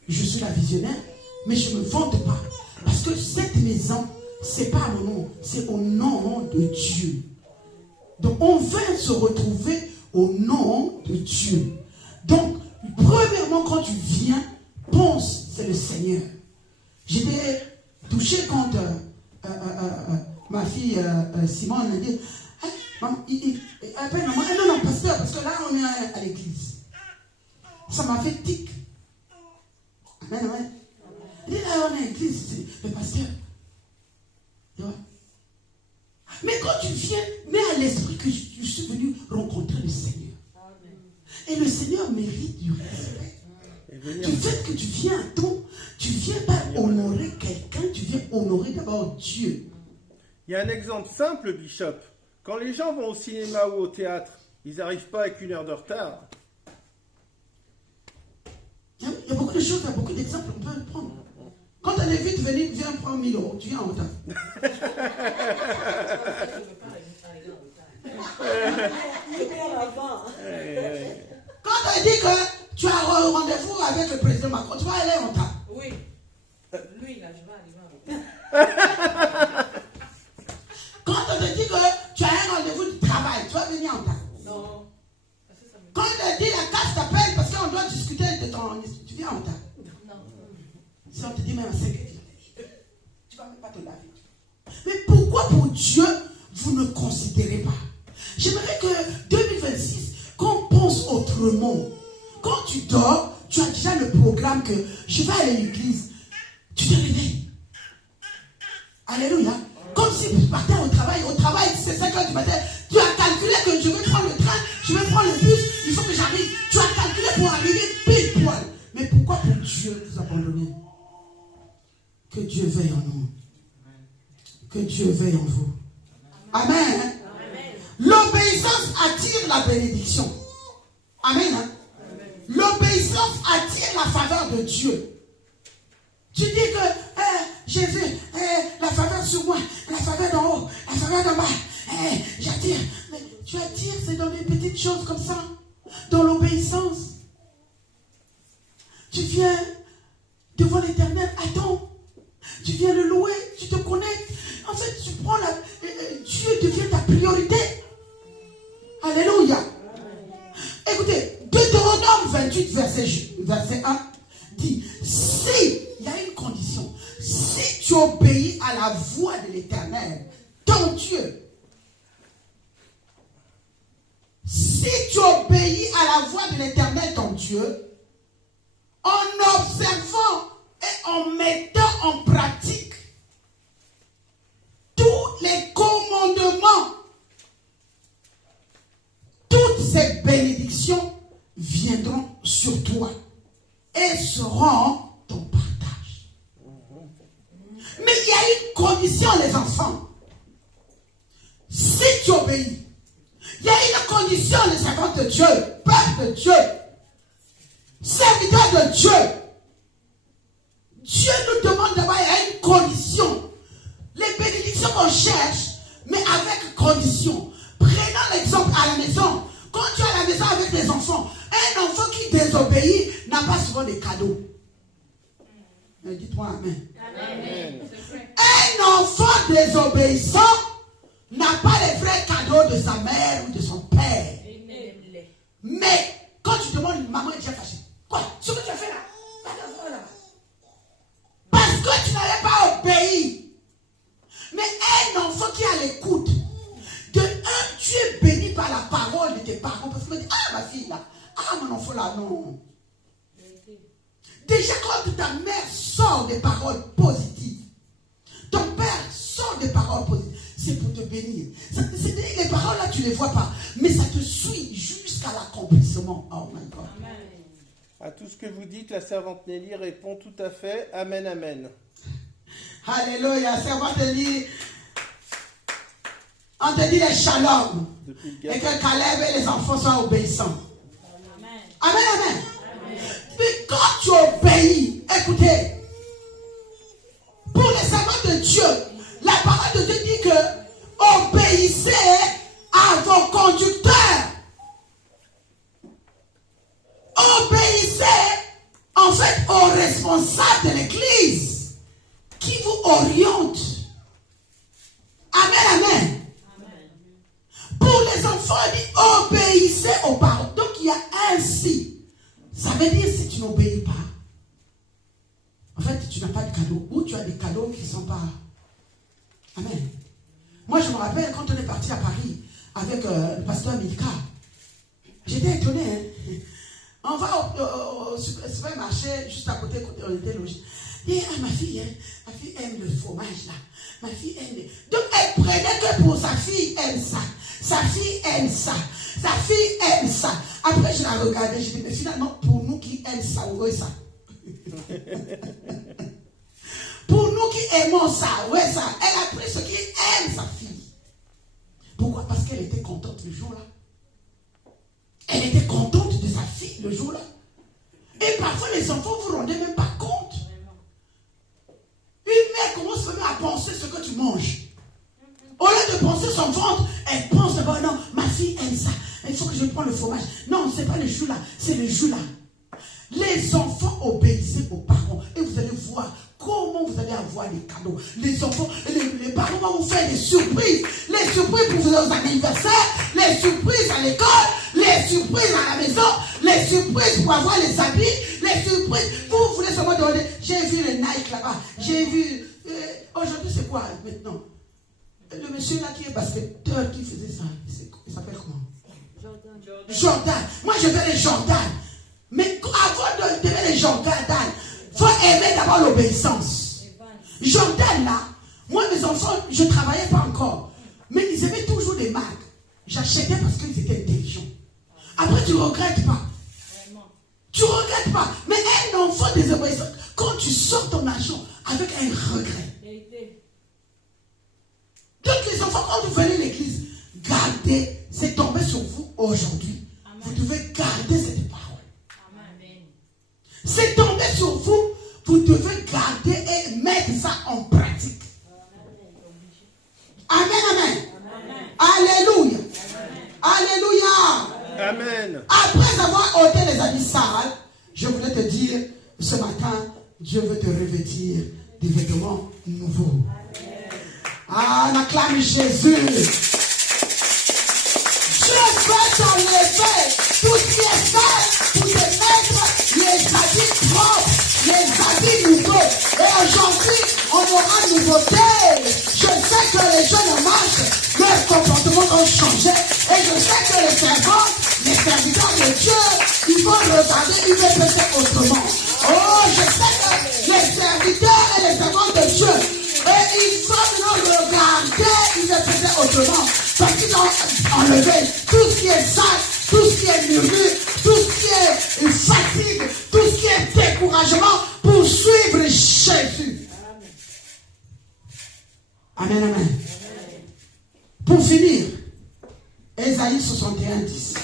Je suis la visionnaire, mais je ne me vante pas. Parce que cette maison, ce n'est pas mon nom, c'est au nom de Dieu. Donc on vient se retrouver au nom de Dieu. Donc, premièrement, quand tu viens, pense, c'est le Seigneur. J'étais touché quand ma fille Simone a dit, appelle maman, non, pasteur, parce que là on est à l'église. Ça m'a fait tic. Amen, amen. Il dit là on est à l'église, le pasteur. Tu vois? Mais quand tu viens, mets à l'esprit que je suis venu rencontrer le Seigneur. Et le Seigneur mérite du respect. Du fait que tu viens à ton, tu viens pas honorer quelqu'un, tu viens honorer d'abord Dieu. Il y a un exemple simple, Bishop. Quand les gens vont au cinéma ou au théâtre, ils n'arrivent pas avec 1 heure de retard. Il y a beaucoup de choses, il y a beaucoup d'exemples qu'on peut prendre. Quand on est vite venu, viens prendre 1000 €, tu viens en retard. Quand on dit que tu as un rendez-vous avec le président Macron, tu vas aller en retard. Oui. Lui, là, je vais arriver en retard. Quand on te dit que tu as un rendez-vous de travail, tu vas venir en retard. Non. Quand on te dit la carte t'appelle parce qu'on doit discuter de ton... Tu viens en retard. Non. Si on te dit même à 5 heures, tu ne vas même pas te laver. Mais pourquoi pour Dieu, vous ne considérez pas? J'aimerais que 2026, qu'on pense autrement. Quand tu dors, tu as déjà le programme que je vais aller à l'église. Tu te réveilles. Alléluia. Comme si tu partais au travail, c'est 5 heures du matin. Tu as calculé que je vais prendre le train, je vais prendre le bus, il faut que j'arrive. Tu as calculé pour arriver pile poil. Mais pourquoi pour Dieu vous abandonner? Que Dieu veille en nous. Que Dieu veille en vous. Amen. Amen. L'obéissance attire la bénédiction. Amen. Amen. L'obéissance attire la faveur de Dieu. Tu dis que Jésus, la faveur sur moi, la faveur d'en haut, la faveur d'en bas, j'attire. Mais tu attires, c'est dans des petites choses comme ça, dans l'obéissance. Tu viens devant l'Éternel, attends. Tu viens le louer, tu te connectes. En fait, tu prends Dieu devient ta priorité. Alléluia. Écoutez, Deutéronome 28, verset 1 dit, si, il y a une condition, si tu obéis à la voix de l'Éternel, ton Dieu, si tu obéis à la voix de l'Éternel, ton Dieu, en observant et en mettant en pratique tous les commandements, toutes ces bénédictions viendront sur toi et seront ton partage. Mais il y a une condition, les enfants. Si tu obéis, il y a une condition, les servants de Dieu, peuple de Dieu, serviteurs de Dieu. Dieu nous demande d'abord, il y a une condition. Les bénédictions qu'on cherche, mais avec condition. Prenons l'exemple à la maison. Quand tu es à la maison avec des enfants, un enfant qui désobéit n'a pas souvent des cadeaux. Mais dis-toi amen. Amen. Un enfant désobéissant n'a pas les vrais cadeaux de sa mère ou de son père. Mais quand tu demandes, maman est déjà fâchée. Quoi? Ce que tu as fait là? Parce que tu n'avais pas obéi. Mais un enfant qui a l'écoute, de un, tu es béni par la parole de tes parents. Parce que tu dis, ah ma fille là, ah mon enfant là, non. Déjà quand ta mère sort des paroles positives, ton père sort des paroles positives, c'est pour te bénir. Les paroles là, tu ne les vois pas, mais ça te suit jusqu'à l'accomplissement. Oh my God. Amen. À tout ce que vous dites, la servante Nelly répond tout à fait. Amen, amen. Alléluia, servante Nelly. On te dit les shalom. Et que Caleb et les enfants soient obéissants. Amen. Amen, amen. Mais quand tu obéis, écoutez, pour les servants de Dieu, la parole de Dieu dit que obéissez à vos conducteurs. Obéissez en fait aux responsables de l'église qui vous orientent. Amen, amen. Pour les enfants, il dit obéissez aux paroles. Donc il y a un si. Ça veut dire si tu n'obéis pas, en fait tu n'as pas de cadeau. Ou tu as des cadeaux qui ne sont pas. Amen. Moi je me rappelle quand on est parti à Paris avec le pasteur Milka. J'étais étonné. Hein? On va au supermarché juste à côté quand on était logé. Et ma fille aime le fromage là. Ma fille aime. Donc elle prenait que pour sa fille aime ça. Sa fille aime ça. Sa fille aime ça. Après je la regardais, je dis mais finalement pour nous qui aiment ça, où est ça? Pour nous qui aimons ça, où est ça? Elle a pris ce qui aime sa fille. Pourquoi? Parce qu'elle était contente le jour-là. Elle était contente de sa fille le jour-là. Et parfois les enfants vous rendez même pas compte. Une mère commence même à penser ce que tu manges. Au lieu de penser son ventre, elle pense d'abord, non, ma fille aime ça. Il faut que je prenne le fromage. Non, c'est pas le jus là, c'est le jus là. Les enfants obéissez aux parents et vous allez voir comment vous allez avoir les cadeaux. Les enfants, les parents vont vous faire des surprises. Les surprises pour vos anniversaires, les surprises à l'école, les surprises à la maison, les surprises pour avoir les habits, les surprises. Vous voulez seulement demander, j'ai vu le Nike là-bas, j'ai vu... aujourd'hui c'est quoi maintenant? Le monsieur là qui est basketteur qui faisait ça, il s'appelle comment? Jordan. Moi je veux les Jordan. Mais avant de aimer les Jordan, il faut aimer d'abord l'obéissance. Jordan là, moi mes enfants, je ne travaillais pas encore. Mais ils aimaient toujours des marques. J'achetais parce qu'ils étaient intelligents. Après tu ne regrettes pas. Tu ne regrettes pas. Mais un enfant désobéissant, quand tu sors ton argent avec un regret. Donc les enfants, quand vous venez à l'église, gardez, c'est tombé sur vous aujourd'hui. Amen. Vous devez garder cette parole. Amen. C'est tombé sur vous, vous devez garder et mettre ça en pratique. Amen, amen. Amen. Alléluia. Amen. Alléluia. Amen. Après avoir ôté les habits sales, je voulais te dire, ce matin, Dieu veut te revêtir des vêtements nouveaux. Ah, on acclame Jésus. Dieu veut t'enlever tout ce qui est sale pour te mettre les habits propres, les habits nouveaux. Et aujourd'hui, on aura nouveauté. Je sais que les jeunes marchent, leur comportement ont changé. Et je sais que les servants, les serviteurs de Dieu, ils vont regarder, ils vont penser autrement. Oh, je sais que les serviteurs et les servants de Dieu, et il faut maintenant regarder, il le faisait autrement. Parce qu'ils ont enlevé tout ce qui est sale, tout ce qui est murmure, tout ce qui est fatigue, tout ce qui est découragement pour suivre Jésus. Amen, amen. Pour finir, Ésaïe 61, 10.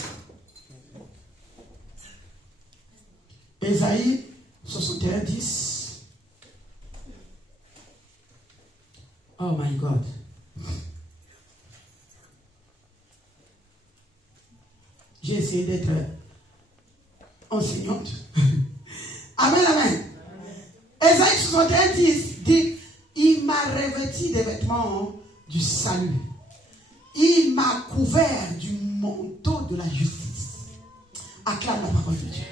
Ésaïe 61, 10. Oh my God. J'ai essayé d'être enseignante. Amen, amen. Ésaïe 61, 10 dit, il m'a revêti des vêtements du salut. Il m'a couvert du manteau de la justice. Acclame la parole de Dieu.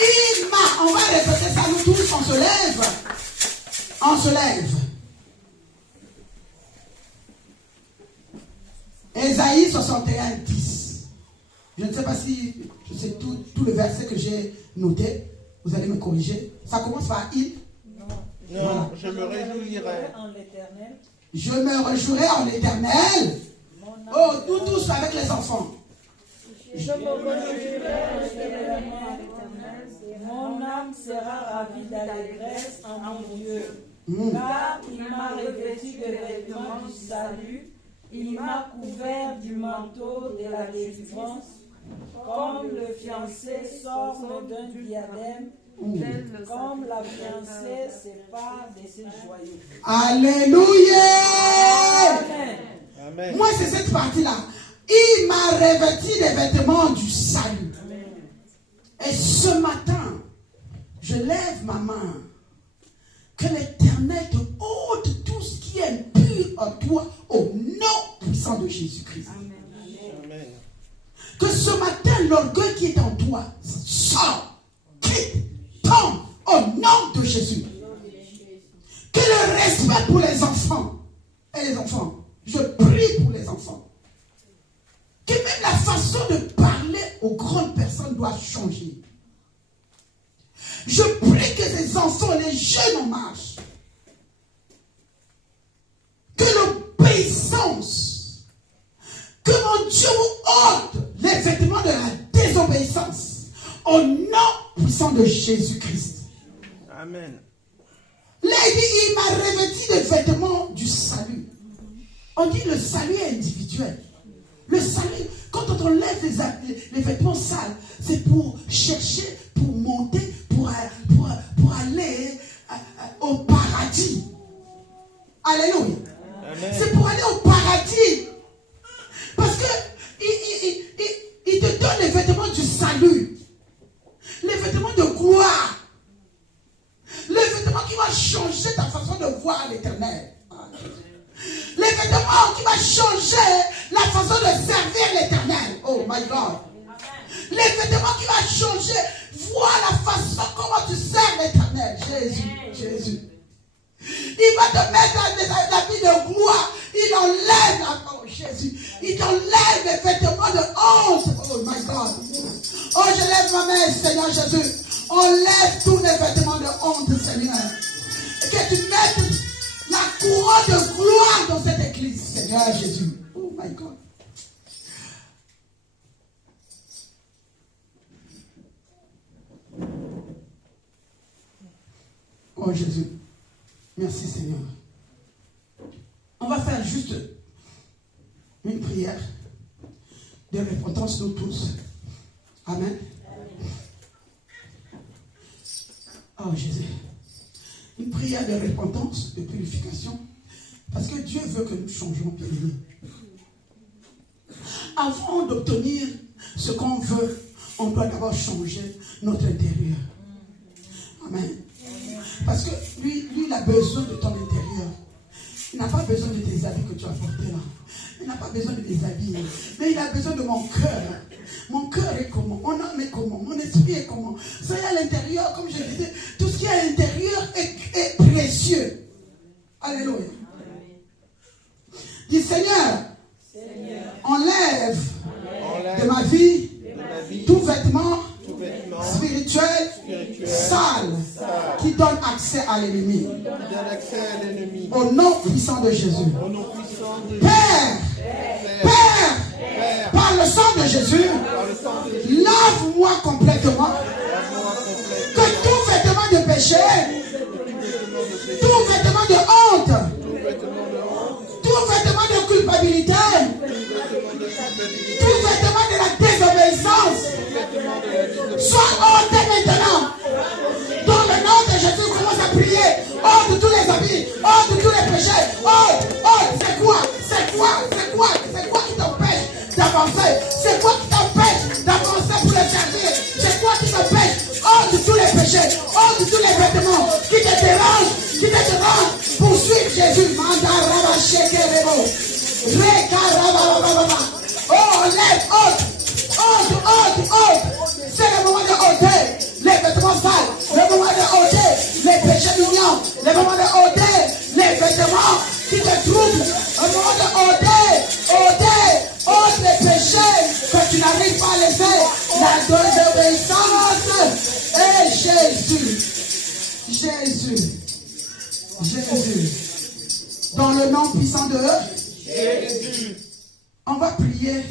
Il m'a, on va répéter ça nous tous, on se lève. On se lève. Ésaïe 61, 10. Je ne sais pas si je sais tout le verset que j'ai noté. Vous allez me corriger. Ça commence par il. Non, voilà. Je me réjouirai en l'Éternel. Je me réjouirai en l'Éternel. Oh, nous tous avec les enfants. Je me réjouirai en l'Éternel. Mon âme sera ravie d'allégresse en mon Dieu. Car il m'a revêtu de vêtements du salut. Il m'a couvert du manteau de la délivrance. Comme le fiancé s'orne d'un diadème. Comme la fiancée sépare de ses joyaux. Alléluia. Amen. Amen. Moi, c'est cette partie-là. Il m'a revêtu des vêtements du salut. Amen. Et ce matin, je lève ma main. Que l'Éternel te ôte tout ce qui est impur en toi au nom puissant de Jésus-Christ. Amen. Que ce matin, l'orgueil qui est en toi sort, quitte, tombe au nom de Jésus. Que le respect pour les enfants et les enfants, je prie pour les enfants. Que même la façon de parler aux grandes personnes doit changer. Je prie que ces enfants, les jeunes en marche, que l'obéissance, que mon Dieu vous ôte les vêtements de la désobéissance au nom puissant de Jésus-Christ. Amen. Là, il m'a revêtu des vêtements du salut. On dit le salut est individuel. Le salut, quand on enlève les vêtements sales, c'est pour chercher, pour monter, pour aller au paradis. Alléluia. Amen. C'est pour aller au paradis. Parce que il te donne les vêtements du salut. Les vêtements de gloire. Les vêtements qui vont changer ta façon de voir l'Éternel. Les vêtements qui vont changer la façon de servir l'Éternel. Oh my God. Les vêtements qui vont changer, voir la façon comment tu sers l'Éternel. Jésus. Il va te mettre dans la vie de gloire. Il enlève la Jésus. Il t'enlève les vêtements de honte. Oh my God. Oh, je lève ma main, Seigneur Jésus. Enlève tous les vêtements de honte, Seigneur. Que tu mettes la couronne de gloire dans cette église, Seigneur Jésus. Oh my God. Oh Jésus. Merci Seigneur. On va faire juste une prière de repentance nous tous. Amen. Oh Jésus. Une prière de repentance, de purification. Parce que Dieu veut que nous changions, bien-aimés. Avant d'obtenir ce qu'on veut, on doit d'abord changer notre intérieur. Amen. Parce que lui, il a besoin de ton intérieur. Il n'a pas besoin de tes habits que tu as portés là. Il n'a pas besoin de tes habits. Mais il a besoin de mon cœur. Mon cœur est comment? Mon âme est comment? Mon esprit est comment? Ça y est à l'intérieur, comme je disais, tout ce qui est à l'intérieur est précieux. Alléluia. Dis Seigneur, enlève de ma vie tout vêtement spirituel sale qui donne accès à l'ennemi. Au nom puissant de Jésus. Père, par le sang de Jésus, lave-moi complètement. Que tout vêtement de péché, tout vêtement de honte, tout vêtement de culpabilité, tout vêtement de la désobéissance soit ôté maintenant. Dans le nom de Jésus, commence à prier. Ôte tous les habits, ôte tous les péchés. C'est quoi qui t'empêche d'avancer? C'est quoi qui t'empêche d'avancer pour le servir? C'est quoi qui t'empêche? Ôte tous les péchés, ôte tous les vêtements qui te dérangent, poursuivre Jésus. Oh, enlève, ôte. Le moment de ôter les péchés mignons. Le moment de ôter les vêtements qui te troublent. Le moment de ôter les péchés que tu n'arrives pas à laisser. La désobéissance. Et Jésus. Dans le nom puissant de Jésus. On va prier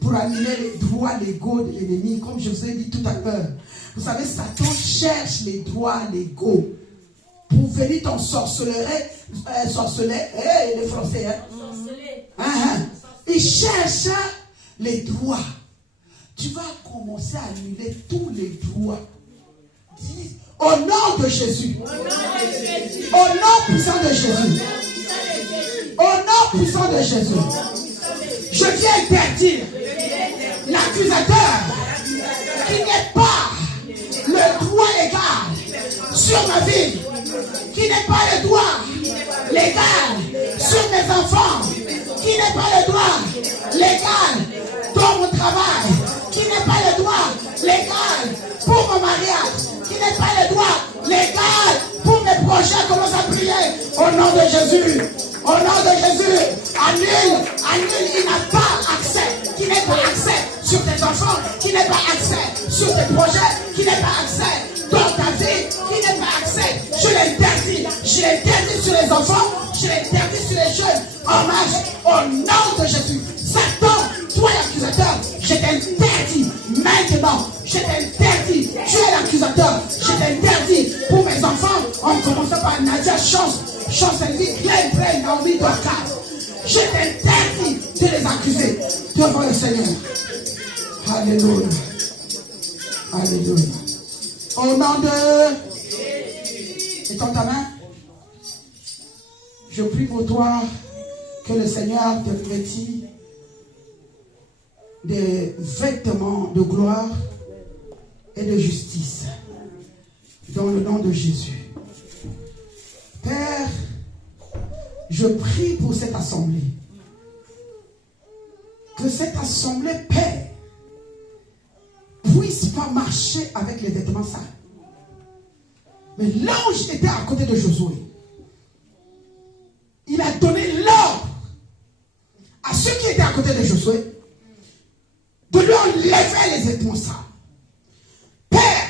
pour annuler les droits légaux de l'ennemi, comme je vous ai dit tout à l'heure. Vous savez, Satan cherche les droits légaux pour venir t'ensorceler. Les Français, il cherche les droits. Tu vas commencer à annuler tous les droits. Dis, au nom de Jésus. Au nom puissant de Jésus. Au nom puissant de Jésus. Je viens interdire l'accusateur qui n'est pas le droit légal sur ma vie, qui n'est pas le droit légal sur mes enfants, qui n'est pas le droit légal dans mon travail, qui n'est pas le droit légal pour mon mariage, qui n'est pas le droit légal pour mes projets. Commence à prier au nom de Jésus. Au nom de Jésus, annule, il n'a pas accès, qui n'est pas accès sur tes enfants, qui n'est pas accès sur tes projets, qui n'est pas accès dans ta vie, qui n'est pas accès. Je l'interdis sur les enfants, je l'interdis sur les jeunes. En marche, au nom de Jésus. Satan, toi l'accusateur, je t'interdis maintenant, je t'interdis, tu es l'accusateur, je t'interdis pour mes enfants, en commençant par Nadia Chance, Glenn, Naomi, Dorcas. Je t'interdis de les accuser devant le Seigneur. Alléluia. Alléluia. Au nom de... Étends ta main. Je prie pour toi que le Seigneur te revêtit des vêtements de gloire et de justice. Dans le nom de Jésus. Père, je prie pour cette assemblée. Que cette assemblée, Père, puisse pas marcher avec les vêtements sales. Mais l'ange était à côté de Josué. Il a donné l'ordre à ceux qui étaient à côté de Josué de lui enlever les vêtements sales. Père,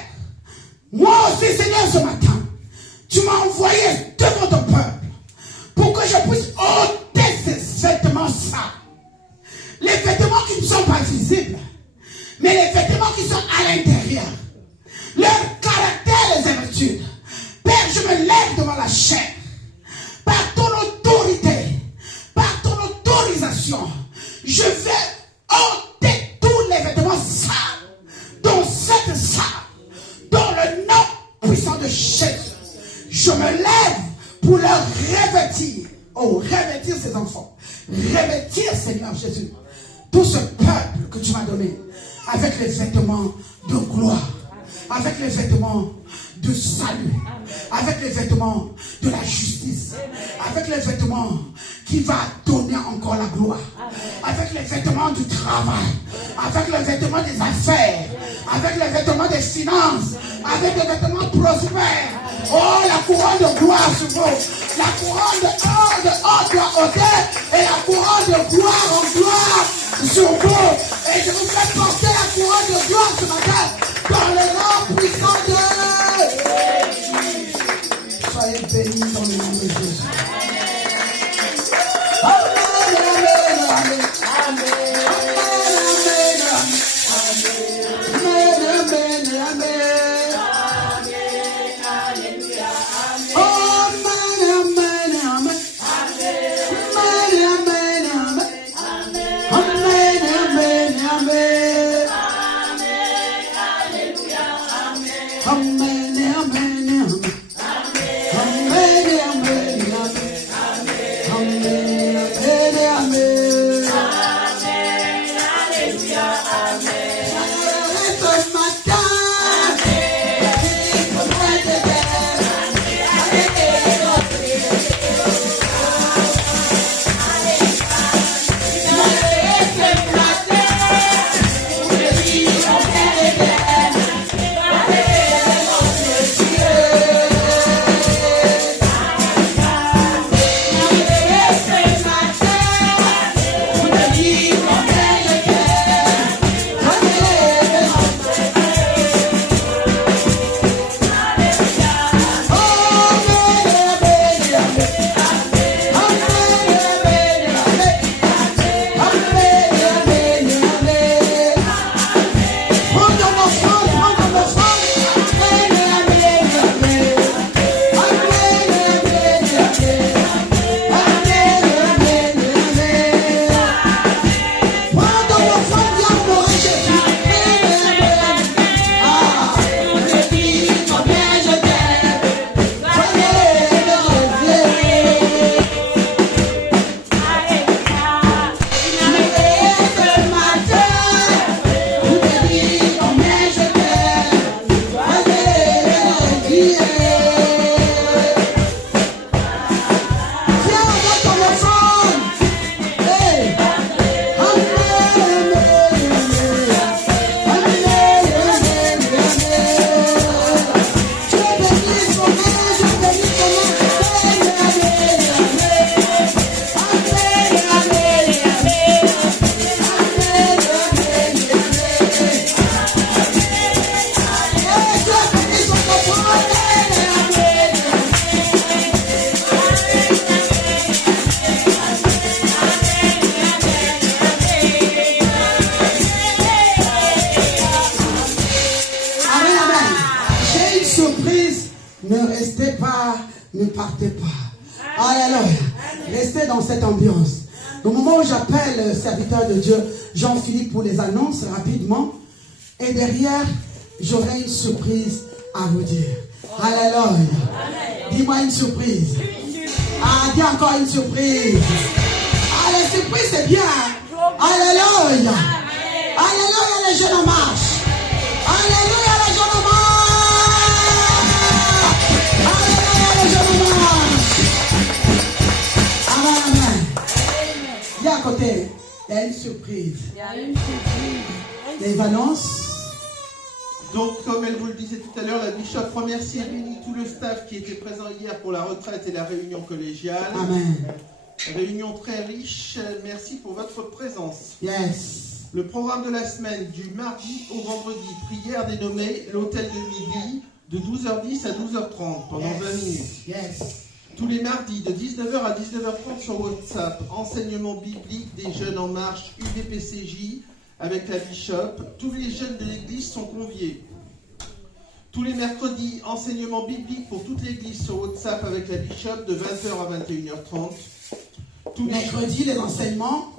moi aussi, Seigneur, ce matin, tu m'as envoyé devant ton peuple pour que je puisse ôter ces vêtements sales. Les vêtements qui ne sont pas visibles, mais les vêtements qui sont à l'intérieur. Leur caractère, les habitudes. Père, je me lève devant la chair. Par ton autorité, par ton autorisation, je vais ôter tous les vêtements sales dans cette salle, dans le nom puissant de Jésus. Je me lève pour leur revêtir. Oh, revêtir ces enfants. Revêtir, Seigneur Jésus, tout ce peuple que tu m'as donné avec les vêtements de gloire, avec les vêtements de salut, avec les vêtements de la justice, avec les vêtements qui va donner encore la gloire, avec les vêtements du travail, avec les vêtements des affaires, avec les vêtements des finances, avec les vêtements prospères. Oh, la couronne de gloire sur vous, la couronne de or doit ôter, et la couronne de gloire en gloire sur vous. Et je vous fais porter la couronne de gloire ce matin dans le nom puissant de Jésus. Soyez bénis dans le nom de Jésus. Amen, amen, amen. Amen. cette ambiance. Au moment où j'appelle le serviteur de Dieu, Jean-Philippe, pour les annonces rapidement, et derrière, j'aurai une surprise à vous dire. Alléluia. Dis-moi une surprise. Ah, dis encore une surprise. Ah, les surprises, c'est bien. Alléluia. Alléluia, les jeunes en marche. Alléluia, les jeunes en marche. Alléluia, les jeunes en marche. Amen, amen. Il y a à côté, il y a une surprise. Les annonces. Donc, comme elle vous le disait tout à l'heure, la Bishop remercie et bénit tout le staff qui était présent hier pour la retraite et la réunion collégiale. Amen. Réunion très riche. Merci pour votre présence. Yes. Le programme de la semaine, du mardi au vendredi, prière dénommée l'hôtel de midi, de 12h10 à 12h30, pendant 20 minutes. Yes. Tous les mardis, de 19h à 19h30 sur WhatsApp, enseignement biblique des jeunes en marche UDPCJ avec la Bishop. Tous les jeunes de l'église sont conviés. Tous les mercredis, enseignement biblique pour toute l'église sur WhatsApp avec la Bishop de 20h à 21h30. Tous les Mercredi, les enseignements.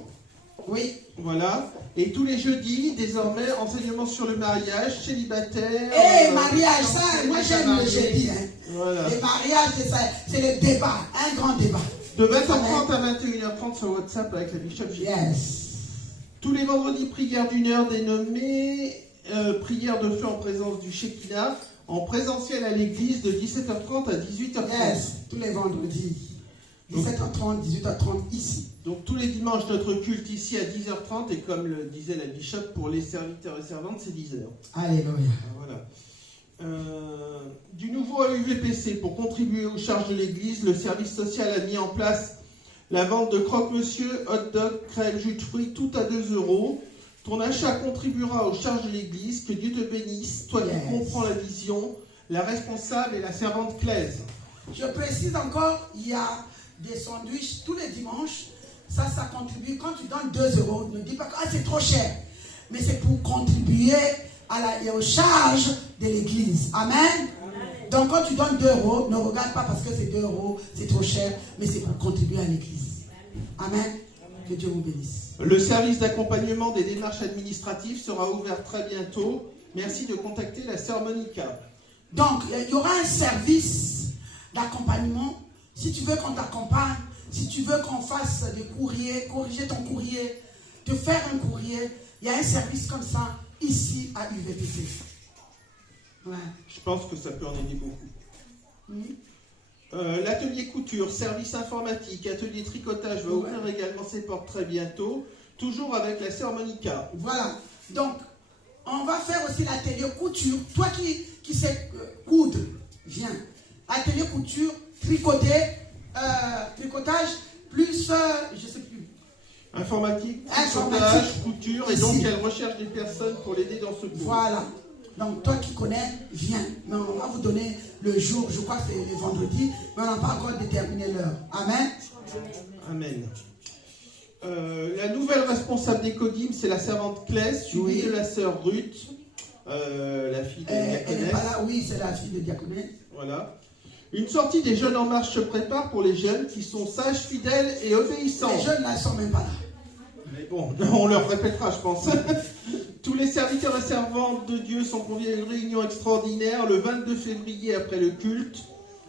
Oui. Voilà. Et tous les jeudis, désormais, enseignement sur le mariage, célibataire. Mariage, ça, moi j'aime le jeudi. Hein. Voilà. Les mariages, c'est le débat, un grand débat. De 20h30 à 21h30 sur WhatsApp avec la Bishop. Yes. Tous les vendredis, prière d'1 heure dénommée prière de feu en présence du Shekinah, en présentiel à l'église de 17h30 à 18h30. Yes, tous les vendredis. 17h30, 18h30 ici. Donc tous les dimanches, notre culte ici à 10h30 et comme le disait la Bishop, pour les serviteurs et servantes, c'est 10h. Alléluia. Voilà. Du nouveau à UVPC, pour contribuer aux charges de l'église, le service social a mis en place la vente de croque-monsieur, hot dog, crème, jus de fruits, tout à 2 €. Ton achat contribuera aux charges de l'église. Que Dieu te bénisse, toi qui comprends la vision, la responsable et la servante Claise. Je précise encore, il y a des sandwichs tous les dimanches. Ça contribue. Quand tu donnes 2 €, ne dis pas que c'est trop cher. Mais c'est pour contribuer aux charges de l'église. Amen. Donc quand tu donnes 2 €, ne regarde pas parce que c'est 2 €, c'est trop cher, mais c'est pour contribuer à l'église. Amen. Que Dieu vous bénisse. Le service d'accompagnement des démarches administratives sera ouvert très bientôt. Merci de contacter la sœur Monica. Donc il y aura un service d'accompagnement. Si tu veux qu'on t'accompagne, si tu veux qu'on fasse des courriers, corriger ton courrier, te faire un courrier, il y a un service comme ça ici à UVPC. Ouais. Je pense que ça peut en aider beaucoup. L'atelier couture, service informatique, atelier tricotage va ouvrir également ses portes très bientôt, toujours avec la sœur Monica. Voilà. Donc, on va faire aussi l'atelier couture. Toi qui sais coudre, viens. Atelier couture, tricotage, plus, je sais plus. Informatique, tricotage, couture, et donc elle recherche des personnes pour l'aider dans ce cours. Voilà. Donc toi qui connais, viens. Mais on va vous donner le jour, je crois que c'est le vendredi, mais on n'a pas encore déterminé l'heure. Amen. Amen. La nouvelle responsable des Codim, c'est la servante Claise, suivie de la sœur Ruth, la fille de Diaconesse. Elle n'est pas là, oui, c'est la fille de Diaconesse. Voilà. Une sortie des jeunes en marche se prépare pour les jeunes qui sont sages, fidèles et obéissants. Les jeunes là, ils ne sont même pas là. Mais bon, on leur répétera, je pense. Tous les serviteurs et servantes de Dieu sont conviés à une réunion extraordinaire le 22 février après le culte.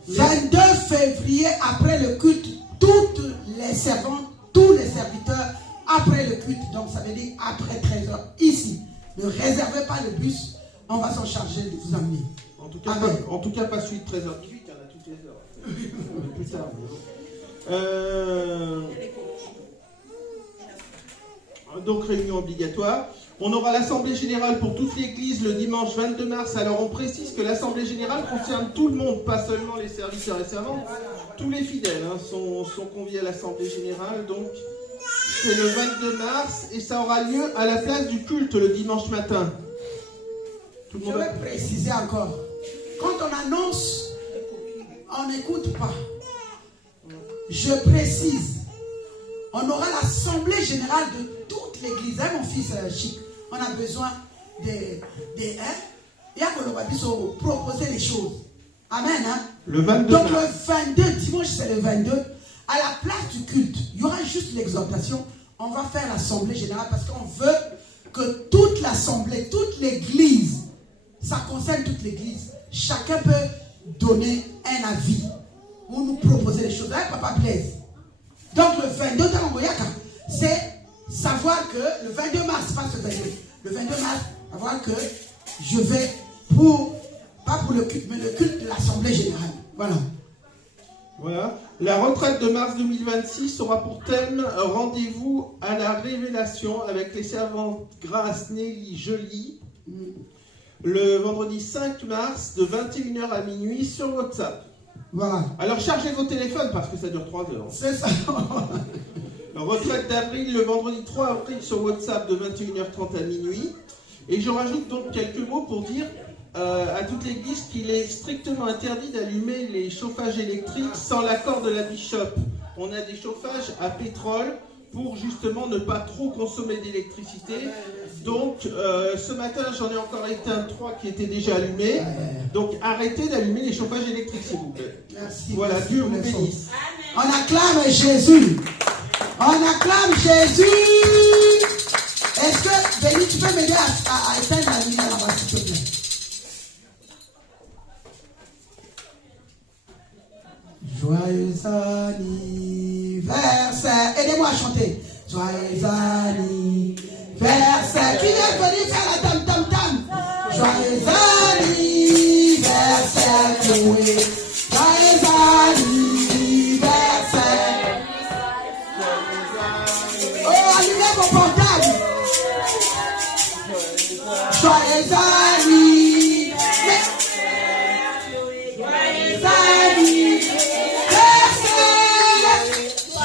22 février après le culte, toutes les servantes, tous les serviteurs après le culte. Donc ça veut dire après 13h ici. Ne réservez pas le bus, on va s'en charger de vous amener. En tout cas, pas celui de 13h18, il y en a toutes les heures. Plus tard. Donc réunion obligatoire. On aura l'assemblée générale pour toute l'église le dimanche 22 mars. Alors on précise que l'assemblée générale concerne tout le monde, pas seulement les serviteurs et servantes. Tous les fidèles sont conviés à l'assemblée générale. Donc c'est le 22 mars et ça aura lieu à la place du culte le dimanche matin. Je vais préciser encore. Quand on annonce, on n'écoute pas. Je précise. On aura l'assemblée générale de toute l'église. Hein, mon fils Chic, on a besoin des proposer les choses. Amen. Hein? Le 22 Donc mars. le 22, dimanche c'est le 22. à la place du culte, il y aura juste l'exhortation. On va faire l'assemblée générale parce qu'on veut que toute l'assemblée, toute l'église, ça concerne toute l'église. Chacun peut donner un avis ou nous proposer des choses. Là, papa Blaise. Donc le 22 c'est savoir que le 22 mars, pas ce 22, le 22 mars, savoir que je vais pas pour le culte, mais le culte de l'assemblée générale. Voilà. Voilà. La retraite de mars 2026 aura pour thème rendez-vous à la révélation avec les servantes Grâce, Nelly, Jolie. Le vendredi 5 mars de 21h à minuit sur WhatsApp. Voilà. Alors chargez vos téléphones parce que ça dure 3 heures. C'est ça. Retraite d'avril, le vendredi 3 avril sur WhatsApp de 21h30 à minuit. Et je rajoute donc quelques mots pour dire à toute l'église qu'il est strictement interdit d'allumer les chauffages électriques sans l'accord de la bishop. On a des chauffages à pétrole pour justement ne pas trop consommer d'électricité. Donc ce matin j'en ai encore éteint 3 qui étaient déjà allumés. Donc arrêtez d'allumer les chauffages électriques s'il vous plaît. Merci. Voilà, merci, Dieu vous bénisse. On acclame Jésus. On acclame Jésus. Est-ce que, Béni, tu peux m'aider à éteindre la lumière là-bas, s'il te plaît? Joyeux anniversaire. Aidez-moi à chanter. Joyeux anniversaire. Qui est venu faire la tam-tam-tam? Joyeux anniversaire, Chloé. Joyeux anniversaire. Oh, allumez vos portables. Joyeux anniversaire. Joyeux anniversaire.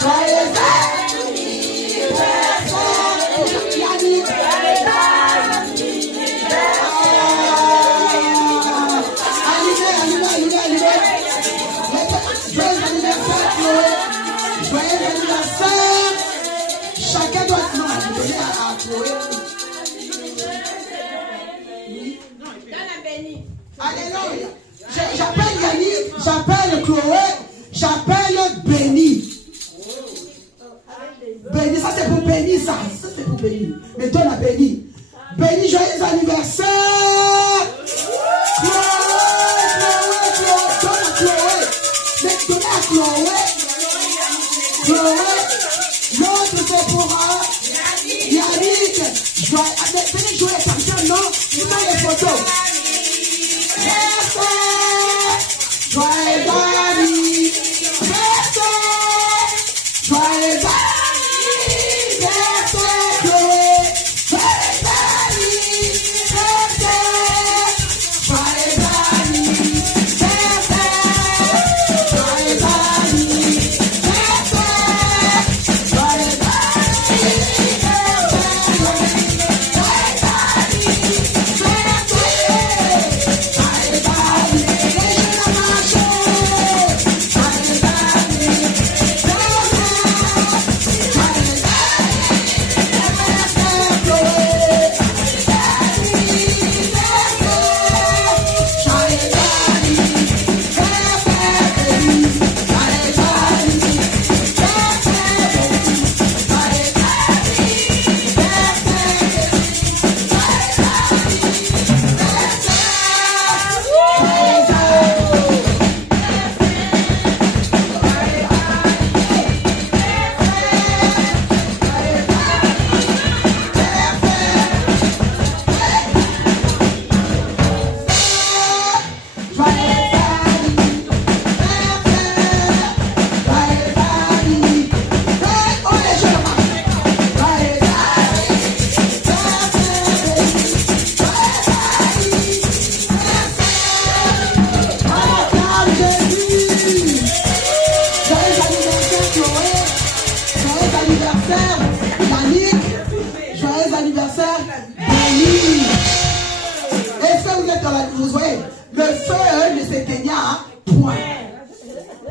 Joyeux chacun doit donner à Chloé. Alléluia. J'appelle Yannick, j'appelle Chloé, j'appelle Béni. Béni, ça c'est pour Béni, ça c'est pour Béni. Mais donne à Béni. Béni, joyeux anniversaire. Chloé, donne à Chloé. Mais donne à Chloé. Chloé, l'autre c'est pour Yannick. Venez jouer comme ça, non? Tu mets les photos. Joyeux anniversaire. Joyeux anniversaire, Chloé. Joyeux anniversaire. Joyeux anniversaire. Joyeux anniversaire. Joyeux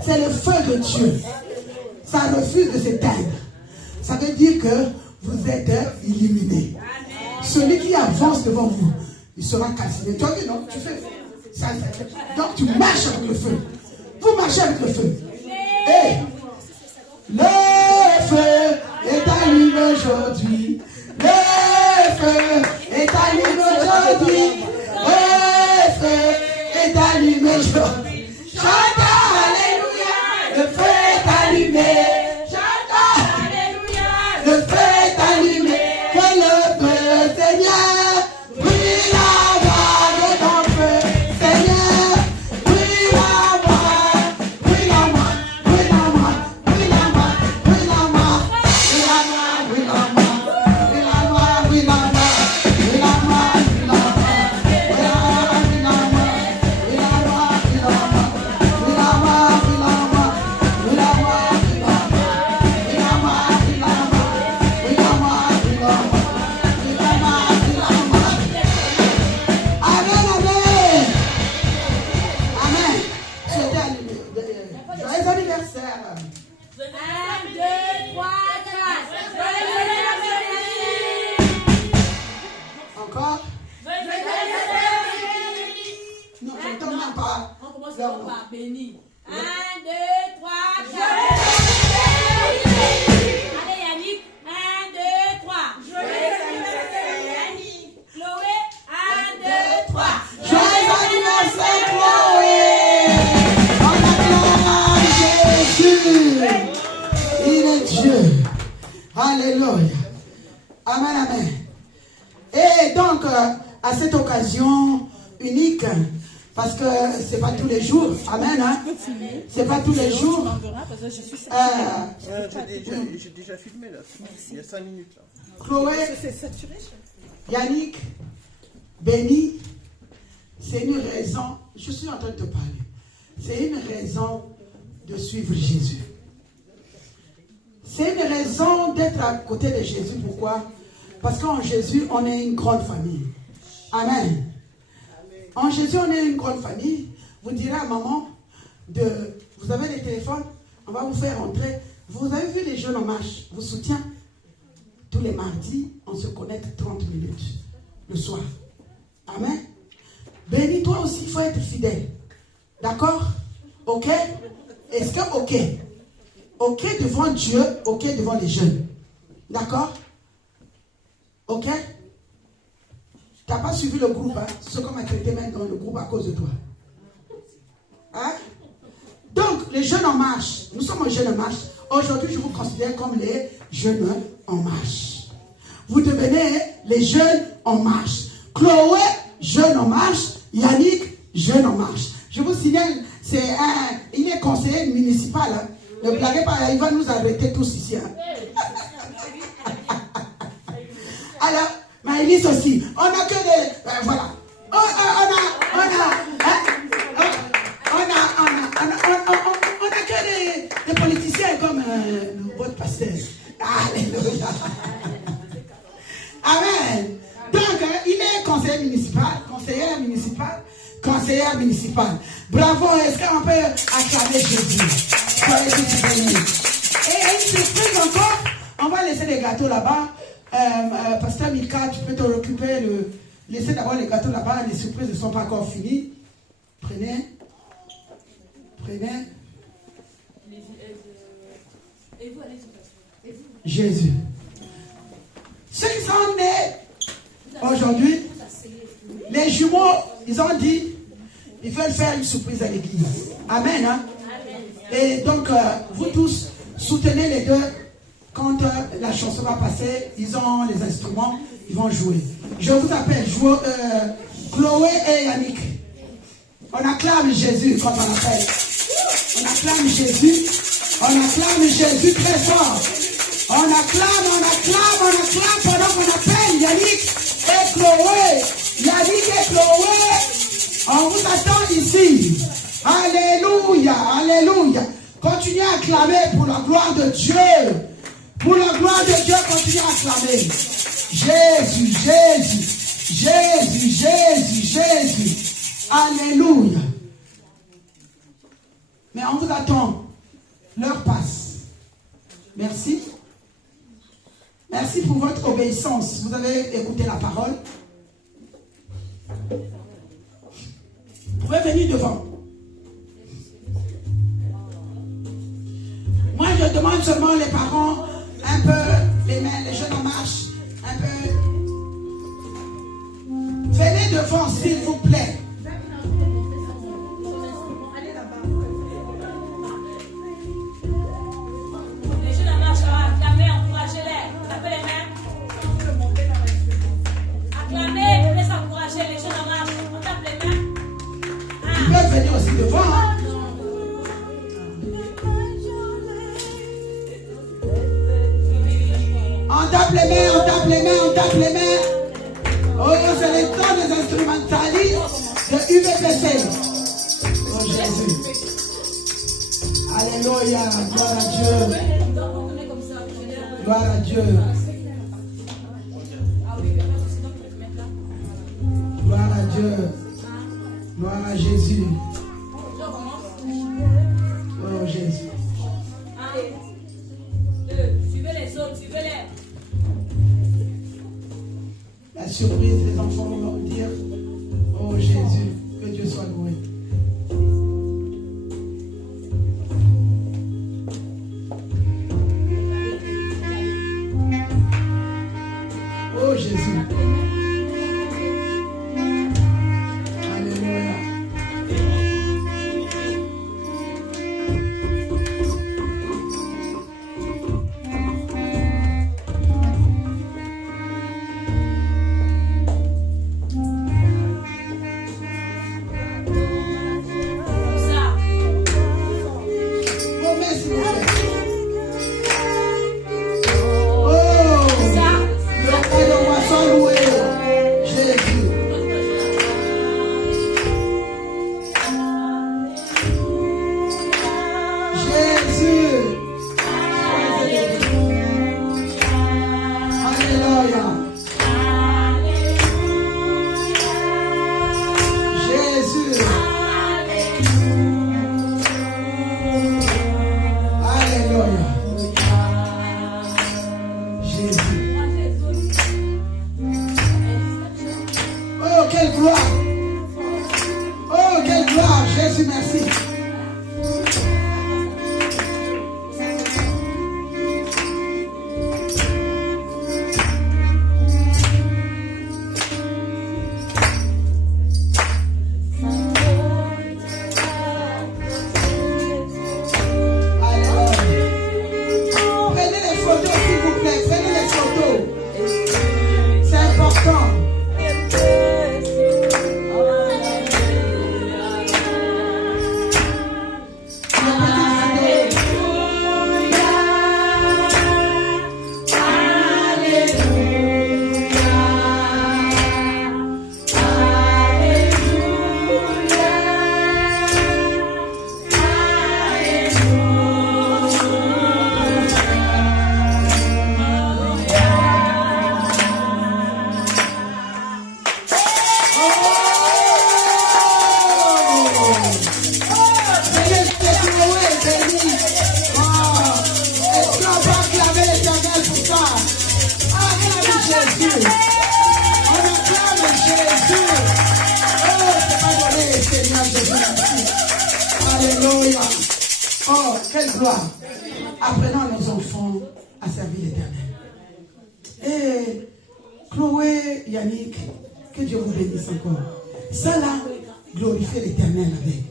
C'est le feu de Dieu. Ça refuse de s'éteindre. Ça veut dire que vous êtes illuminé. Celui qui avance devant vous, il sera calciné. Tu as vu, non? Tu fais ça. Donc tu marches avec le feu. Vous marchez avec le feu. Et aujourd'hui. Le feu est allumé aujourd'hui. Le feu est allumé aujourd'hui. Chante alléluia. Le feu est allumé. Chante alléluia. Le feu est allumé. Que le feu, Seigneur, brille la voix de ton feu. Seigneur, brille la voix. Brille la voix. Brille la voix. Brille la voix. Brille la voix. Brille la voix. Brille la voix. Brille la voix. Brille la voix. Brille la voix. Encore? Non, je ne t'en pas. On commence par béni. 1, 2, 3, 4. Allez Yannick. 1, 2, 3. Yannick. Chloé. 1, 2, 3. Joyeux anniversaire, Chloé! On acclame Jésus! Il est Dieu. Alléluia. Amen, amen. Et donc, à cette occasion unique, parce que c'est pas tous les jours, amen, hein? C'est pas tous les jours. J'ai déjà filmé là, il y a 5 minutes là. Chloé, Yannick, Béni, c'est une raison, je suis en train de te parler, c'est une raison de suivre Jésus. C'est une raison d'être à côté de Jésus. Pourquoi? Parce qu'en Jésus, on est une grande famille. Amen. En Jésus, on est une grande famille. Vous direz à maman, vous avez les téléphones, on va vous faire entrer. Vous avez vu les jeunes en marche, vous soutient. Tous les mardis, on se connecte 30 minutes le soir. Amen. Béni, toi aussi, il faut être fidèle. D'accord? Ok? Est-ce que ok? Ok devant Dieu, ok devant les jeunes. D'accord? Ok? Tu n'as pas suivi le groupe, hein? Ce qu'on m'a traité maintenant dans le groupe à cause de toi. Hein? Donc, les jeunes en marche. Nous sommes en jeunes en marche. Aujourd'hui, je vous considère comme les jeunes en marche. Vous devenez les jeunes en marche. Chloé, jeune en marche. Yannick, jeune en marche. Je vous signale, il est conseiller municipal. Hein? Ne blaguez pas, il va nous arrêter tous ici. Hein? Alors, Maëlys aussi. On n'a que des... voilà. On n'a que des politiciens comme votre pasteur. Alléluia. Amen. Donc, il est conseiller municipal. Bravo, est-ce qu'on peut acclamer Jésus? Et une surprise encore, on va laisser les gâteaux là-bas. Pasteur Mika, tu peux te occuper, laisser d'abord les gâteaux là-bas, les surprises ne sont pas encore finies. Prenez. Jésus. Ceux qui sont nés aujourd'hui, les jumeaux, ils ont dit, ils veulent faire une surprise à l'église. Amen. Hein? Et donc, vous tous, soutenez les deux. Quand la chanson va passer, ils ont les instruments, ils vont jouer. Je vous appelle Chloé et Yannick. On acclame Jésus quand on appelle. On acclame Jésus. On acclame Jésus très fort. On acclame pendant qu'on appelle Yannick et Chloé. Yannick et Chloé, on vous attend ici. Alléluia, alléluia. Continuez à acclamer pour la gloire de Dieu. Pour la gloire de Dieu, continuez à acclamer. Jésus, Jésus, Jésus, Jésus, Jésus. Alléluia. Mais on vous attend. L'heure passe. Merci. Merci pour votre obéissance. Vous avez écouté la parole. Vous pouvez venir devant. Moi, je demande seulement les parents un peu, les jeunes en les mains, on tape les mains. Oh, c'est le temps des instrumentalistes de UVPC. Oh Jésus. Alléluia, gloire à Dieu. Gloire à Dieu. Gloire à Dieu. Gloire à Jésus. Oh Jésus. 1, 2, suivez les autres, suivez-les. La surprise, les enfants vont dire, oh Jésus, que Dieu soit loué. Oh Jésus. Alléluia. Alléluia. Oh, quelle gloire. Apprenons à nos enfants à servir l'Éternel. Et Chloé, Yannick, que Dieu vous bénisse encore. Ça là, glorifiez l'Éternel avec.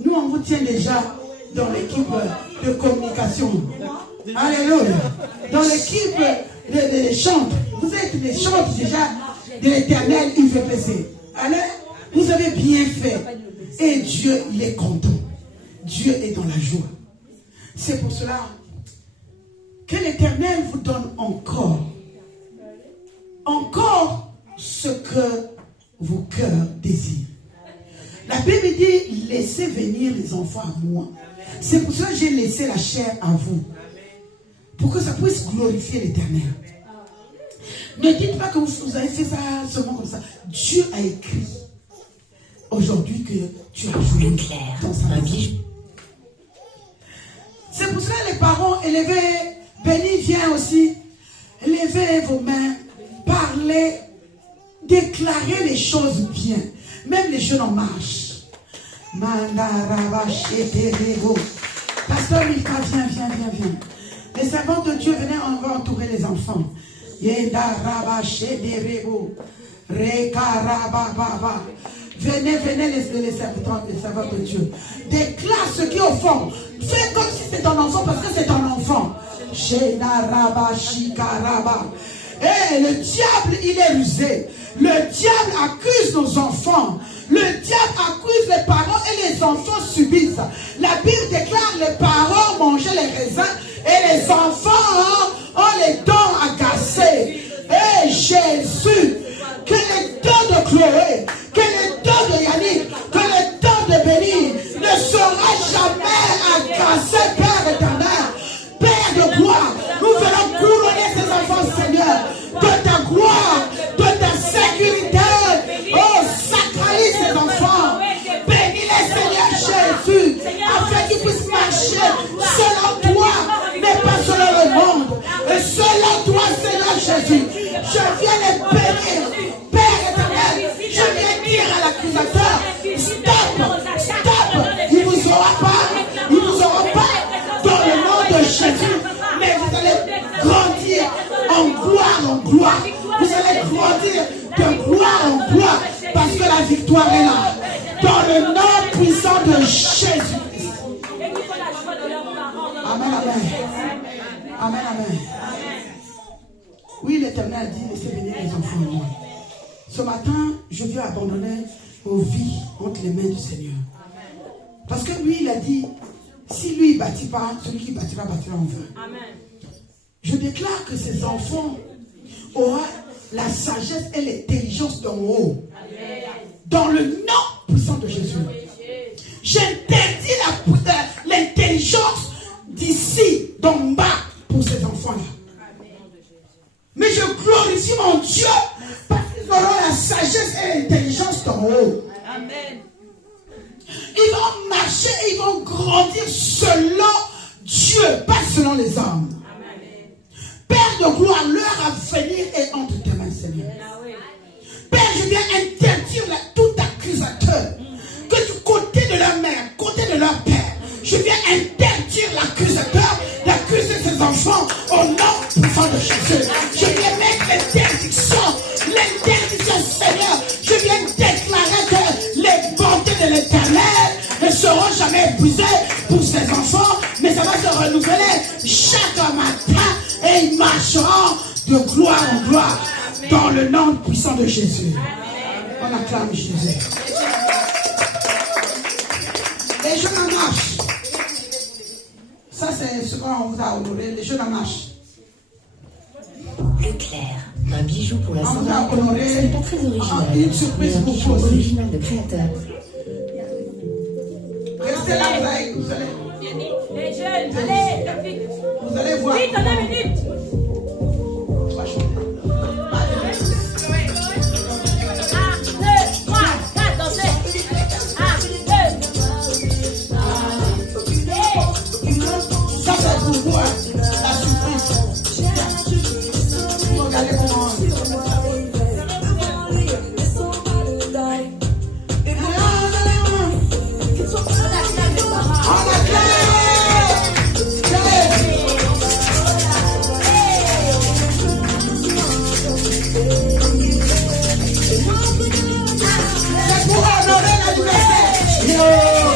Nous, on vous tient déjà dans l'équipe de communication. Alléluia. Dans l'équipe des chantes. Vous êtes des chantes déjà de l'Éternel UVPC. Allez, vous avez bien fait. Et Dieu, il est content. Dieu est dans la joie. C'est pour cela que l'Éternel vous donne encore ce que vos cœurs désirent. La Bible dit, laissez venir les enfants à moi. C'est pour cela que j'ai laissé la chair à vous. Pour que ça puisse glorifier l'Éternel. Ne dites pas que vous avez fait ça seulement comme ça. Dieu a écrit aujourd'hui que tu as joué dans sa vie. C'est pour cela les parents, élevez, béni vient aussi, levez vos mains, parlez, déclarez les choses bien, même les jeunes en marche. Pasteur Mika, viens. Les servants de Dieu, venez, on va entourer les enfants. Venez, les servants de Dieu. Déclare ce qui est au fond. Fais comme si c'est ton enfant parce que c'est ton enfant. Et le diable, il est rusé. Le diable accuse nos enfants. Le diable accuse les parents et les enfants subissent. La Bible déclare les parents mangeaient les raisins et les enfants ont les dents agacées. Jésus, je viens les bénir. Père éternel, je viens dire à l'accusateur, stop, il ne vous aura pas, dans le nom de Jésus, mais vous allez grandir en gloire, vous allez grandir de gloire en gloire, parce que la victoire est là, dans le nom puissant de Jésus. Amen, amen. Amen, amen. Oui, l'Éternel a dit, laissez venir les enfants à moi. Ce matin, je viens abandonner vos vies entre les mains du Seigneur. Parce que lui, il a dit, si lui ne bâtit pas, celui qui bâtira, bâtira en vain. Je déclare que ces enfants auront la sagesse et l'intelligence d'en haut. Dans le nom puissant de Jésus. J'interdis l'intelligence d'ici, d'en bas, pour ces enfants-là. Mais je glorifie mon Dieu parce qu'ils auront la sagesse et l'intelligence d'en haut. Amen. Ils vont marcher et ils vont grandir selon Dieu, pas selon les hommes. Amen. Père de gloire, leur avenir est entre tes mains, Seigneur. Père, je viens interdire tout accusateur que du côté de leur mère, côté de leur père, je viens interdire l'accusateur d'accuser ses enfants au nom puissant de Jésus. Je viens mettre l'interdiction, Seigneur. Je viens déclarer que les bontés de l'Éternel ne seront jamais épuisées pour ses enfants, mais ça va se renouveler chaque matin et ils marcheront de gloire en gloire dans le nom puissant de Jésus. On acclame Jésus. Les jeunes en marche. Ça, c'est ce qu'on vous a honoré. Les jeunes en marche. Leclerc, un bijou pour la On vous Saint-Valentin. a honoré. Ce n'est pas très original, Une surprise mais un pour bijou vous aussi. original de créateur. Restez là, vous allez Les jeunes, allez, vite. vous allez voir. Vite, en 2 minutes. On va chanter. 1, 2, 3, 4, dansez. 1, 2. Ça, c'est pour vous, hein, la surprise. Regardez comment. On c'est pour honorer l'anniversaire.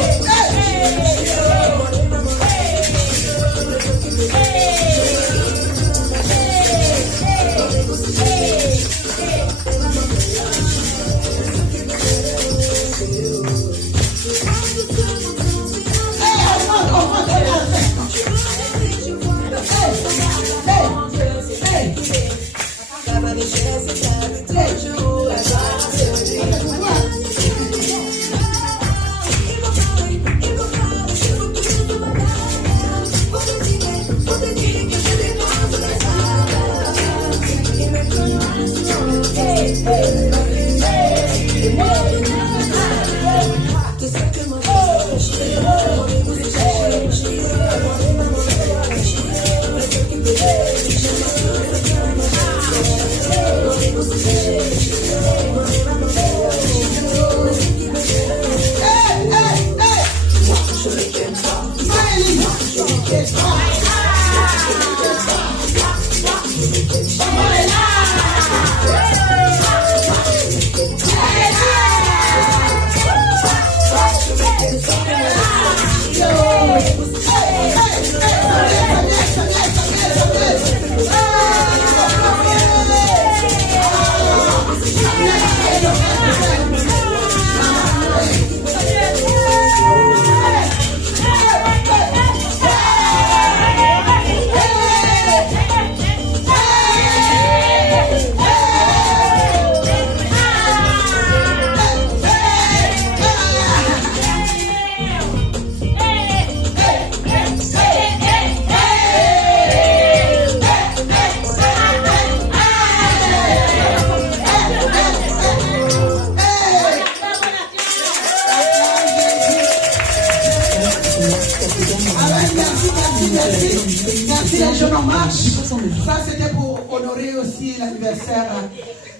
aussi l'anniversaire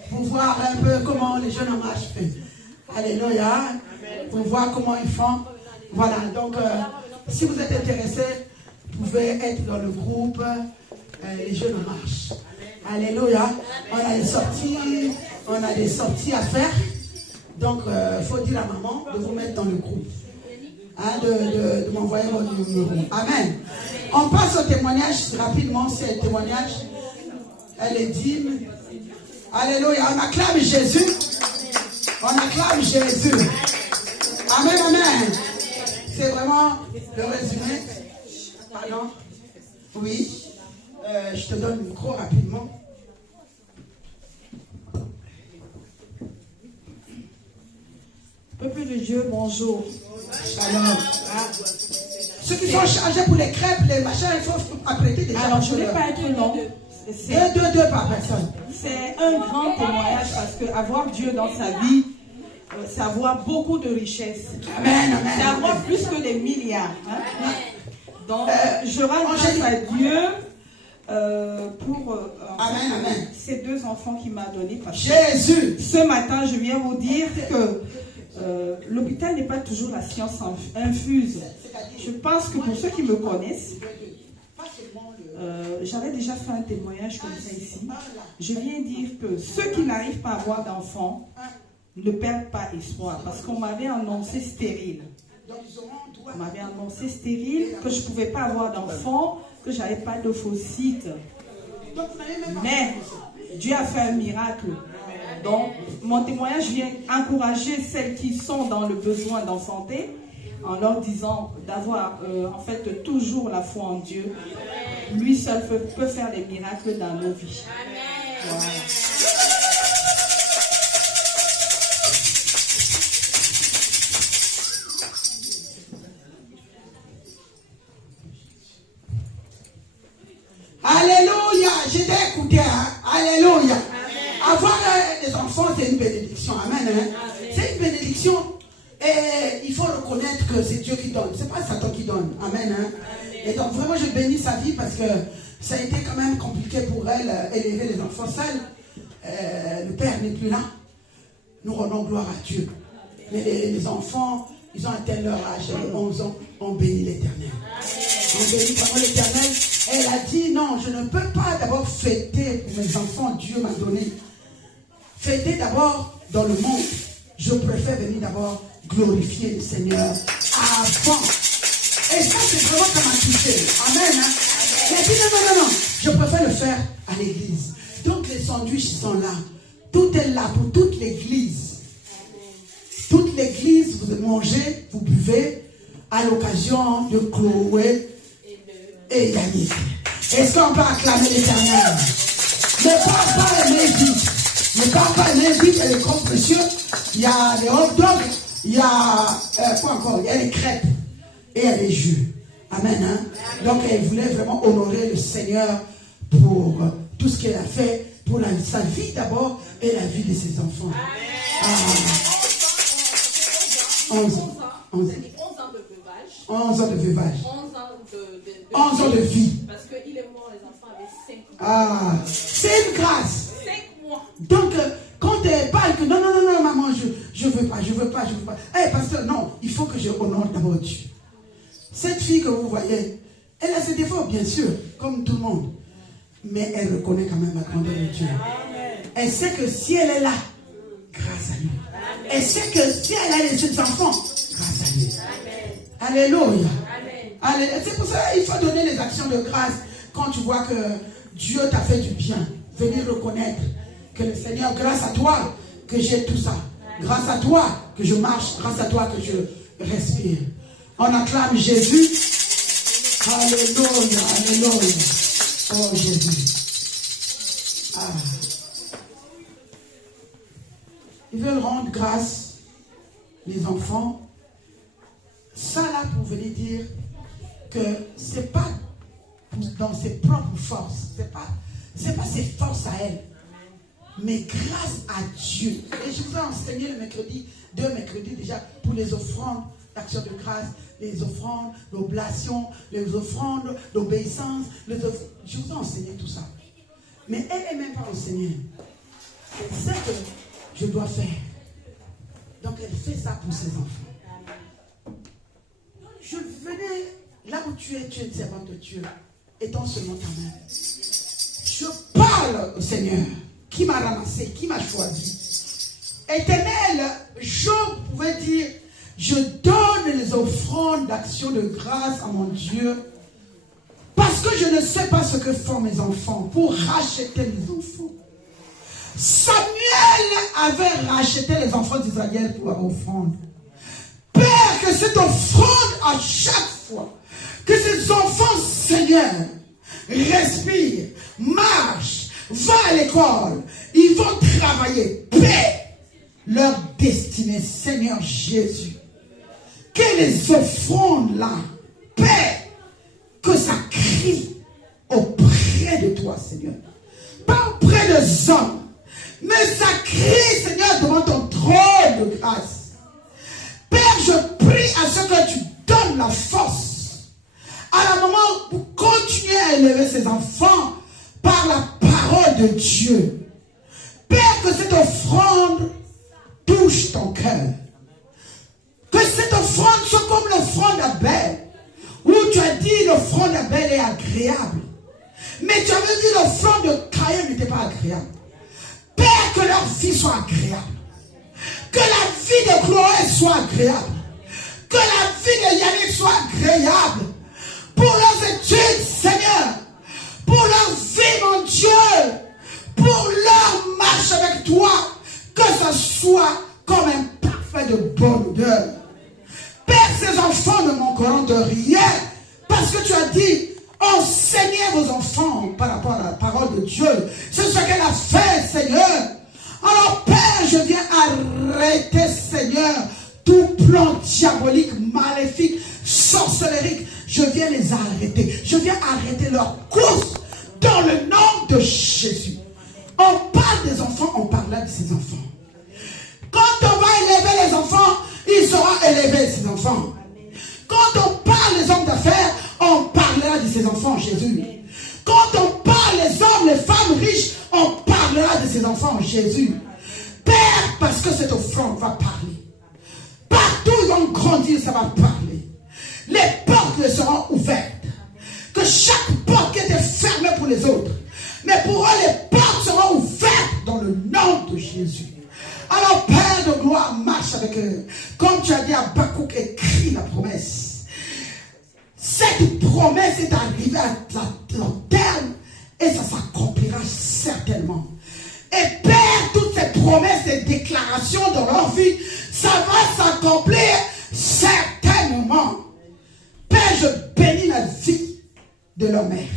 pour voir un peu comment les jeunes en marche fait. Alléluia. Pour voir comment ils font. Voilà, donc si vous êtes intéressés, vous pouvez être dans le groupe les jeunes en marche. Alléluia. On a des sorties à faire. Donc, il faut dire à maman de vous mettre dans le groupe. Hein, de m'envoyer votre numéro. Amen. On passe au témoignage rapidement. C'est le témoignage. Elle est dîme. Alléluia. On acclame Jésus. On acclame Jésus. Amen, amen. C'est vraiment le résumé. Pardon. Oui. Je te donne le micro rapidement. Peuple de Dieu, bonjour. Shalom. Ceux qui sont chargés pour les crêpes, les machins, il faut apprêter déjà. Alors, je ne vais pas être long. Deux par personne. C'est un grand témoignage parce que avoir Dieu dans sa vie, c'est avoir beaucoup de richesses. Amen, amen. C'est avoir plus que des milliards. Hein? Donc, je rends grâce à Dieu pour amen, amen. ces deux enfants qu'il m'a donnés. Jésus. Ce matin, je viens vous dire que l'hôpital n'est pas toujours la science infuse. Je pense que pour ceux qui me connaissent, j'avais déjà fait un témoignage comme ça ici. Je viens dire que ceux qui n'arrivent pas à avoir d'enfants ne perdent pas espoir parce qu'on m'avait annoncé stérile. On m'avait annoncé stérile, que je ne pouvais pas avoir d'enfants, que je n'avais pas d'ophocytes. Mais Dieu a fait un miracle. Donc, mon témoignage vient encourager celles qui sont dans le besoin d'enfanter en leur disant d'avoir en fait toujours la foi en Dieu. Lui seul peut faire des miracles dans nos vies. Voilà. Alléluia, j'ai écouté, hein? Alléluia. Avoir des enfants, c'est une bénédiction. Amen. Hein? C'est une bénédiction. Et il faut reconnaître que c'est Dieu qui donne. C'est pas Satan qui donne. Amen. Hein? Et donc vraiment, je bénis sa vie parce que ça a été quand même compliqué pour elle élever les enfants seuls. Le père n'est plus là. Nous rendons gloire à Dieu. Mais les enfants, ils ont atteint leur âge, 11 ans, on bénit l'Éternel. On bénit vraiment l'Éternel. Elle a dit, non, je ne peux pas d'abord fêter pour mes enfants, Dieu m'a donné. Fêter d'abord dans le monde. Je préfère venir d'abord glorifier le Seigneur avant. Et ça, c'est vraiment ça m'a touché. Amen. Hein? Elle a dit, non. Je préfère le faire à l'église. Donc les sandwichs sont là. Tout est là pour toute l'église. Toute l'église, vous mangez, vous buvez à l'occasion de Chloé et Yannick. Est-ce qu'on peut acclamer l'Éternel? Ne pas aimer vite. Ne pas aimer vite les comptes précieux. Il y a les hot dogs, il y a quoi encore? Il y a les crêpes et il y a les jus. Amen. Hein? Donc elle voulait vraiment honorer le Seigneur pour tout ce qu'elle a fait pour sa vie d'abord et la vie de ses enfants. 11 ans. 11 ans de veuvage. 11 ans de veuvage. 11 ans de vie. Parce qu'il est mort, les enfants avaient 5 mois. Ah, c'est une grâce. 5 mois. Donc, quand elle parle que non, maman, je veux pas. Eh, pasteur, non, il faut que je honore d'abord Dieu. Cette fille que vous voyez, elle a ses défauts, bien sûr, comme tout le monde. Mais elle reconnaît quand même la grandeur de Dieu. Elle sait que si elle est là, grâce à lui. Elle sait que si elle a les enfants, grâce à lui. Alléluia. C'est pour ça qu'il faut donner les actions de grâce quand tu vois que Dieu t'a fait du bien. Venir reconnaître que le Seigneur, grâce à toi, que j'ai tout ça. Grâce à toi que je marche, grâce à toi que je respire. On acclame Jésus. Alléluia, alléluia. Oh Jésus. Ils veulent rendre grâce, les enfants. Ça là pour venir dire que c'est pas dans ses propres forces, c'est pas ses forces à elle, mais grâce à Dieu. Et je vous ai enseigné le mercredi, 2 mercredis déjà, pour les offrandes d'action de grâce, les offrandes d'oblation, les offrandes d'obéissance, je vous ai enseigné tout ça. Mais elle n'est même pas enseignée. Elle sait que je dois faire. Donc elle fait ça pour ses enfants. Je venais là où tu es une servante de Dieu. Étant seulement ta main. Je parle au Seigneur qui m'a ramassé, qui m'a choisi. Éternel, Job pouvait dire, je donne les offrandes d'action de grâce à mon Dieu parce que je ne sais pas ce que font mes enfants pour racheter mes enfants. Samuel avait racheté les enfants d'Israël pour leur offrande. Père, que cette offrande à chaque fois, que ces enfants, Seigneur, respirent, marchent, vont à l'école, ils vont travailler, paix leur destinée, Seigneur Jésus. Que les offrandes là, paix, que ça crie auprès de toi, Seigneur. Pas auprès des hommes, mais ça crie, Seigneur, devant ton trône de grâce. Père, je prie à ce que tu donnes la force à la maman pour continuer à élever ses enfants par la parole de Dieu. Père, que cette offrande touche ton cœur. Que cette offrande soit comme l'offrande d'Abel, où tu as dit l'offrande d'Abel est agréable. Mais tu avais dit l'offrande de Caïn n'était pas agréable. Père, que leur vie soit agréable. Que la vie de Chloé soit agréable. Que la vie de Yannick soit agréable. Pour leurs études, Seigneur. Pour leur vie, mon Dieu. Pour leur marche avec toi. Que ce soit comme un parfum de bonne odeur. Père, ces enfants ne manqueront de rien. Parce que tu as dit, enseignez vos enfants par rapport à la parole de Dieu. C'est ce qu'elle a fait, Seigneur. Alors, Père, je viens arrêter, Seigneur, tout plan diabolique, maléfique, sorcellerique. Je viens les arrêter. Je viens arrêter leur course dans le nom de Jésus. On parle des enfants, on parle là de ces enfants. Quand on va élever les enfants, ils seront élevés, ces enfants. Quand on parle des hommes d'affaires, on parlera de ces enfants, Jésus. Quand on parle les hommes, les femmes riches, on parlera de ces enfants, Jésus. Père, parce que cette offrande va parler. Partout où ils vont grandir, ça va parler. Les portes les seront ouvertes. Que chaque porte qui était fermée pour les autres, mais pour eux, les portes seront ouvertes dans le nom de Jésus. Alors, Père de gloire, marche avec eux. Comme tu as dit à Habakkuk, écris la promesse. Cette promesse est arrivée à leur terme et ça s'accomplira certainement. Et Père, toutes ces promesses et déclarations dans leur vie, ça va s'accomplir certainement. Père, je bénis la vie de leur mère.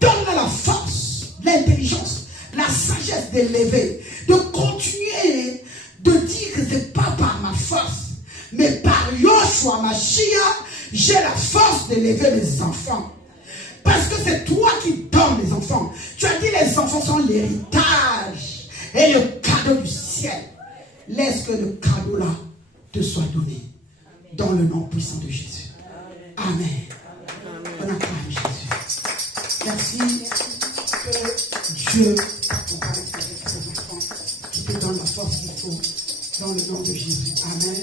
Donne-leur la force, l'intelligence, la sagesse d'élever, de continuer de dire que ce n'est pas par ma force, mais par Yoshua Mashiach, j'ai la force d'élever les enfants. Parce que c'est toi qui donnes les enfants. Tu as dit les enfants sont l'héritage et le cadeau du ciel. Laisse que le cadeau là te soit donné. Dans le nom puissant de Jésus. Amen. On acclame Jésus. Merci que Dieu t'accompagne avec ses enfants, qui te donne la force qu'il faut dans le nom de Jésus. Amen.